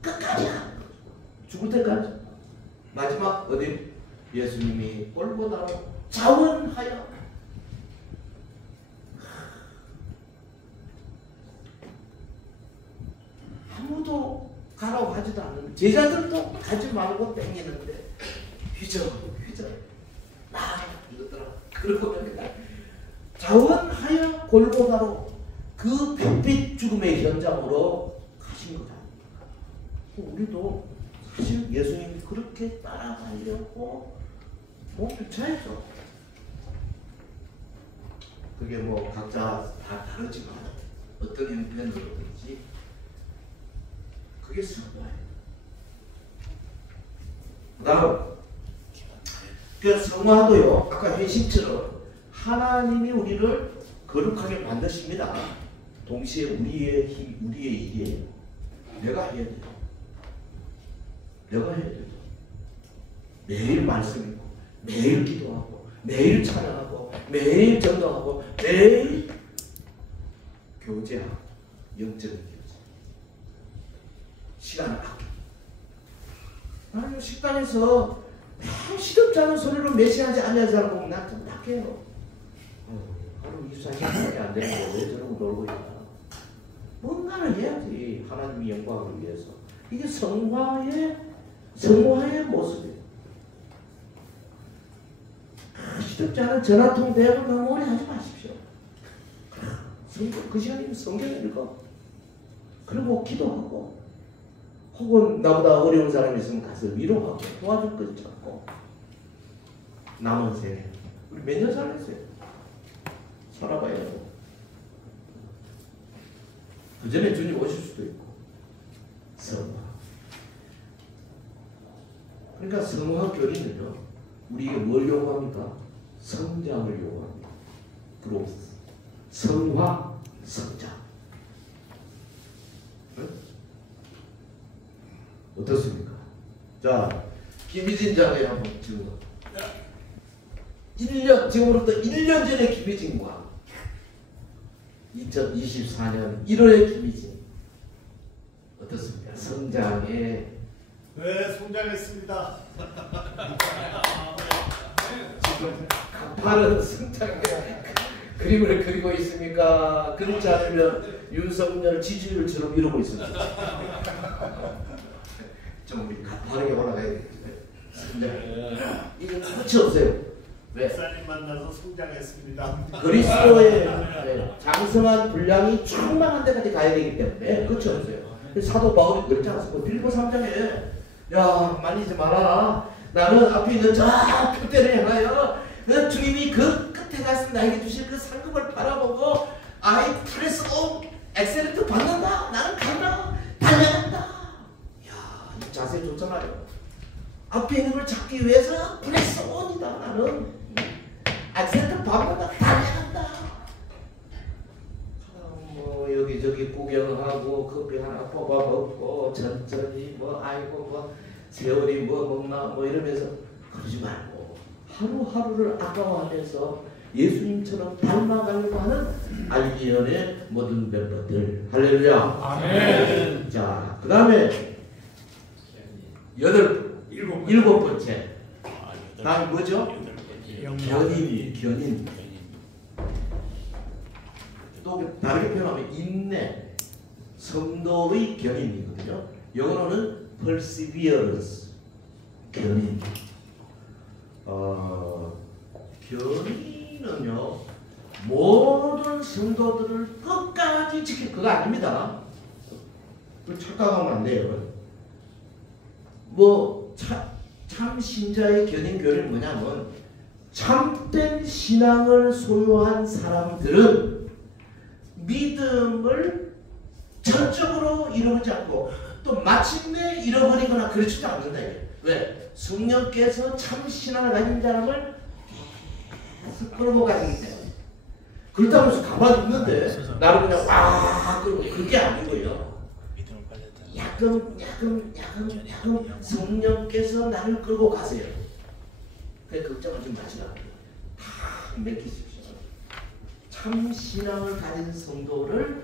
끝까지 가는 거죠. 죽을 때까지. 마지막 어디? 예수님이 골고다로 자원하여 아무도 가라고 하지도 않는 제자들도 가지 말고 땡기는데 휘저 나 이러더라. 그러고 그냥 자원하여 골고다로 그 백빛 죽음의 현장으로 가신 거다. 우리도 사실 예수님이 그렇게 따라가려고 몸을 쳐야죠. 그게 뭐 각자 다 다르지만 어떤 형편으로든지 그게 성화예요. 다음 그 성화도요. 아까 회심처럼 하나님이 우리를 거룩하게 만드십니다. 동시에 우리의 힘, 우리의 일이에요. 내가 해야 돼요. 내가 해야 돼요. 매일 말씀 읽고 매일 기도하고 매일 찬양하고 매일 전도하고 매일 교제하고 영적인 교제. 시간을 아끼고. 아니 식당에서 시덥지 않은 소리로 메시하지 않는 사람 보면 나 좀 낙해요. 하루 24시간밖에 안 되는데 왜 저러고 놀고 있나. 뭔가를 해야지. 하나님의 영광을 위해서. 이게 성화의 모습이에요. 시덥지 않은 전화통 대화를 너무 오래 하지 마십시오. 그 시간이면 성경을 읽어. 그리고 기도하고 혹은 나보다 어려운 사람이 있으면 가서 위로하고 도와줄 것 찾고 남은 생애 우리 몇 년 살았어요? 살아봐야 되고 그 전에 주님 오실 수도 있고. 성화. 그러니까 성화 교리는요 우리에게 뭘 요구합니까? 성장을 요구합니다. growth. 성화, 성장. 응? 어떻습니까? 자, 김희진 장애 한번 지금 1년, 지금으로부터 1년 전에 김희진과 2024년 1월에 김희진 어떻습니까? 성장에 네, 성장했습니다. 지금 가파른 성장에 그림을 그리고 있습니까? 그렇지 않으면 윤석열 지지율처럼 이러고 있습니다. 좀 우리 가파르게 올라가야 되겠네. 성장. 이건 끝이 없어요. 왜? 목사님 만나서 성장했습니다. 그리스도의 장성한 분량이 충만한 데까지 가야 되기 때문에 끝이 없어요. 사도 바울이 그랬지 않습니까? 빌립보 3장에 야 말리지 마라. 나는 앞에 있는 저 표대를 향하여 그 주님이 그 끝에 가서 나에게 주실 그 상급을 바라보고 I press on 엑셀런트 받는다. 나는 간다. 달려간다. 야, 이 자세 좋잖아요. 앞에 있는 걸 잡기 위해서 press on이다. 나는 엑셀런트 받는다. 달려간다. 뭐 여기저기 구경하고 커피 하나 뽑아 먹고 천천히 뭐 아이고 뭐 세월이 뭐 먹나 뭐 이러면서 그러지 말고 하루하루를 아까워하면서 예수님처럼 닮아가려고 하는 알기연의 모든 멤버들 할렐루야. 아멘. 자, 그 다음에 일곱 번째 다음에 뭐죠? 견인. 또 다르게 표현하면 인내, 성도의 견인이거든요. 영어로는 perseverance, 견인. 견인은요 모든 성도들을 끝까지 지킬 그거 아닙니다. 그 착각하면 안 돼요. 참 신자의 견인교리는 뭐냐면 참된 신앙을 소유한 사람들은 믿음을 전적으로 잃어버리지 않고 또 마침내 잃어버리거나 그렇지도 않는다. 왜? 성령께서 참 신앙을 가진 사람을 계속 끌고 가시기 때문에. 그렇다고 해서 가만히 있는데 나를 그냥 와 그러고 그게 아니고요. 야금 성령께서 나를 끌고 가세요. 그래 걱정하지 마시라. 다 맡기십시오. 참 신앙을 가진 성도를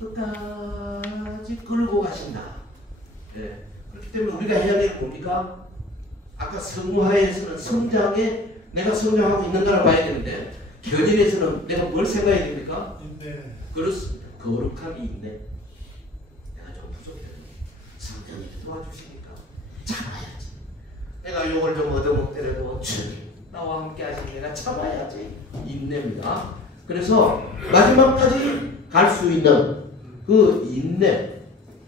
끝까지 끌고 가신다. 네. 그렇기 때문에 우리가 해야 될 게 뭡니까? 아까 성화에서는 성장에 내가 성장하고 있는가를 봐야 되는데 견인에서는 내가 뭘 생각해야 됩니까? 네. 그렇습니다. 거룩함이 있네. 내가 좀 부족해도 성령이 도와주시니까 참아야지. 내가 욕을 좀 얻어먹더라도 주님 나와 함께 하시니 내가 참아야지. 인내입니다. 그래서 마지막까지 갈 수 있는 그 인내.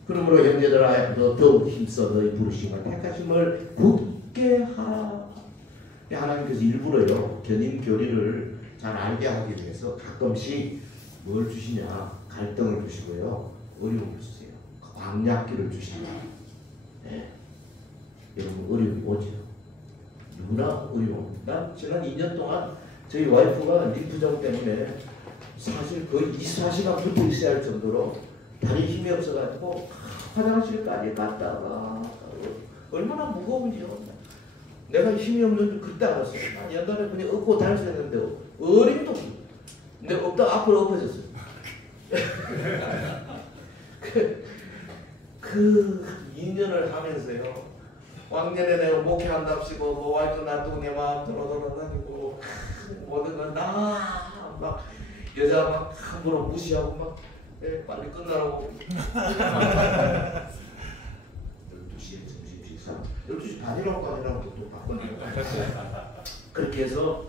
그러므로 형제들아 더욱 힘써 너희 부르심과 택하심을 굳게 하라. 하나님께서 일부러요 견인 교리를 잘 알게 하기 위해서 가끔씩 뭘 주시냐 갈등을 주시고요 어려움을 주세요. 광약기를 주신다. 네. 여러분 어려움이 오죠. 누구나 어려움. 난 지난 2년 동안 저희 와이프가 림프종 때문에 사실 거의 24시간 붙어 있어야 할 정도로 다리 힘이 없어가지고 화장실까지 갔다가 얼마나 무거운지요. 내가 힘이 없는 줄 그때 알았어요. 난 옛날에 그냥 업고 다녔었는데 어림도 없어. 내가 없다 앞으로 엎어졌어요. 그 2년을 하면서요. 왕년에 내가 목회한답시고 뭐 와이프 놔두고 내 마음대로 돌아다니고 모든 건 나 막 여자 막 함부로 무시하고 막 빨리 끝나라고 12시에 점심 식사 12시 반이라고 하니라고 또 바꿨네요. 그렇게 해서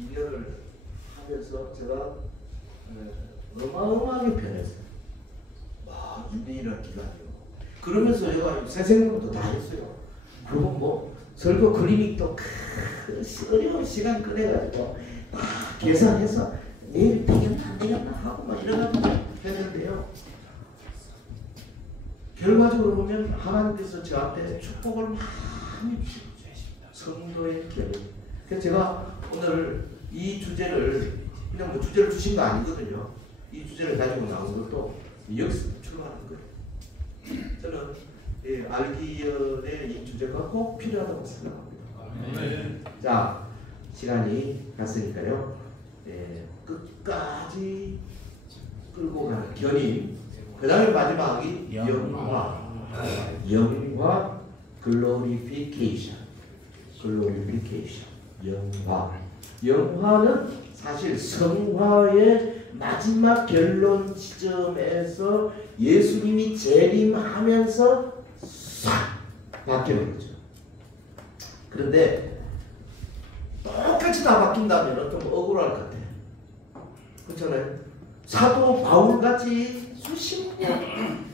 2년을 하면서 제가 어마어마하게 변했어요. 와 2년이라는 기간이요. 그러면서 제가 새 생각도 다 했어요. 그리고 뭐 설교 클리닉도 어려운 시간 꺼내가지고 막 계산해서 내일 되겠나 안 되겠나 하고 막 이래가지고 했는데요. 결과적으로 보면 하나님께서 저한테 축복을 많이 주셨습니다. 성도의 결혼. 그래서 제가 오늘 이 주제를 그냥 뭐 주제를 주신 거 아니거든요. 이 주제를 가지고 나온 것도 역습 출발하는 거예요. 저는 알기연의 이 주제가 꼭 필요하다고 생각합니다. 자, 시간이 갔으니까요. 끝까지 끌고 가는 견인. 그 다음에 마지막이 영화. 영화, 글로리피케이션. 글로리피케이션. 영화. 영화는 사실 성화의 마지막 결론 지점에서 예수님이 재림하면서 싹 바뀌는 거죠. 그런데 똑같이 다 바뀐다면 좀 억울할 것 같아요. 그렇잖아요. 사도 바울같이 수십 년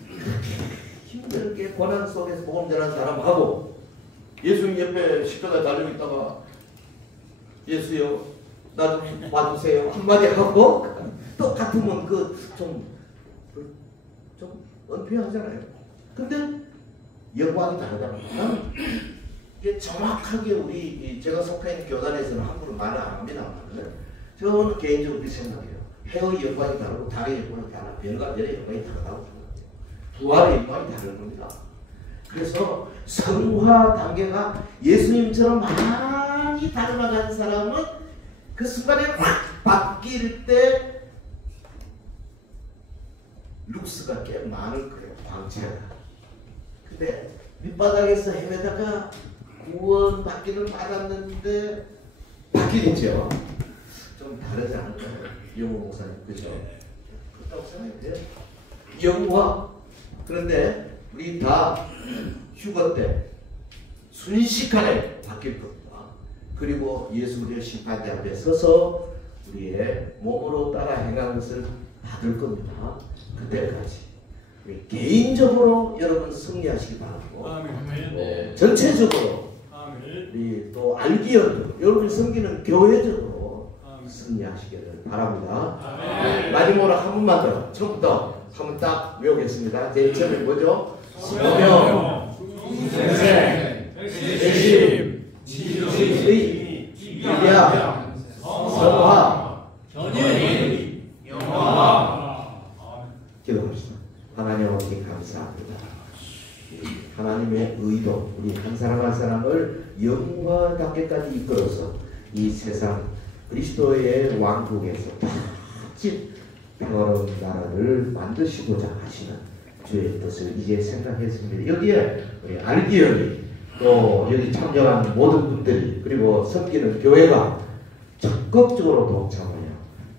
힘들게 고난 속에서 복음 전하는 사람하고 예수님 옆에 십자가에 달려있다가 예수요 나 좀 봐주세요 한마디 하고 똑같으면 좀 은폐하잖아요. 근데 영광이 다르다면 이게 정확하게 우리 제가 속해 있는 교단에서는 함부로 말을 안 합니다만 저는 개인적으로 그렇게 생각해요. 해의 영광이 다르고 달의 영광이 다르고 별과 별의 영광이 다르다고 생각해요. 부활의 영광이 다른 겁니다. 그래서 성화 단계가 예수님처럼 많이 닮아간 사람은 그 순간에 확 바뀔 때 룩스가 꽤 많을 거예요. 광채가. 근데 밑바닥에서 헤매다가 구원 받기를 받았는데 바뀌겠죠. 좀 다르지 않을까요? 영호 목사님, 그죠? 그렇다고 생각해요. 영화. 그런데 우리 다 휴거 때 순식간에 바뀔 겁니다. 그리고 예수 그리스도의 심판대 앞에 서서 우리의 몸으로 따라 행한 것을 받을 겁니다. 그때까지 우리 개인적으로 여러분 승리하시기 바라고 전체적으로 우리 또 알기여도 여러분이 섬기는 교회적으로 승리하시기를 바랍니다. 마지막으로 한 번만 더 처음부터 한번 딱 외우겠습니다. 제일 처음에 뭐죠? 소명, 중생, 회심, 지의, 기량, 성화, 견인, 영화. 기도합시다. 하나님 아버지 감사합니다. 하나님의 의도, 우리 한 사람 한 사람을 영화답게까지 이끌어서 이 세상 그리스도의 왕국에서 다진 평화로운 나라를 만드시고자 하시는 주의 뜻을 이제 생각했습니다. 여기에 우리 알기연이 또 여기 참여한 모든 분들이 그리고 섬기는 교회가 적극적으로 동참하여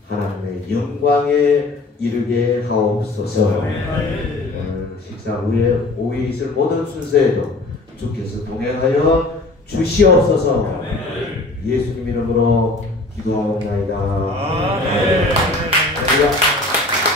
하나님의 영광에 이르게 하옵소서. 오늘 식사 후에 오후에 있을 모든 순서에도 주께서 동행하여 주시옵소서. 예수님 이름으로 기도하옵나이다. 아멘.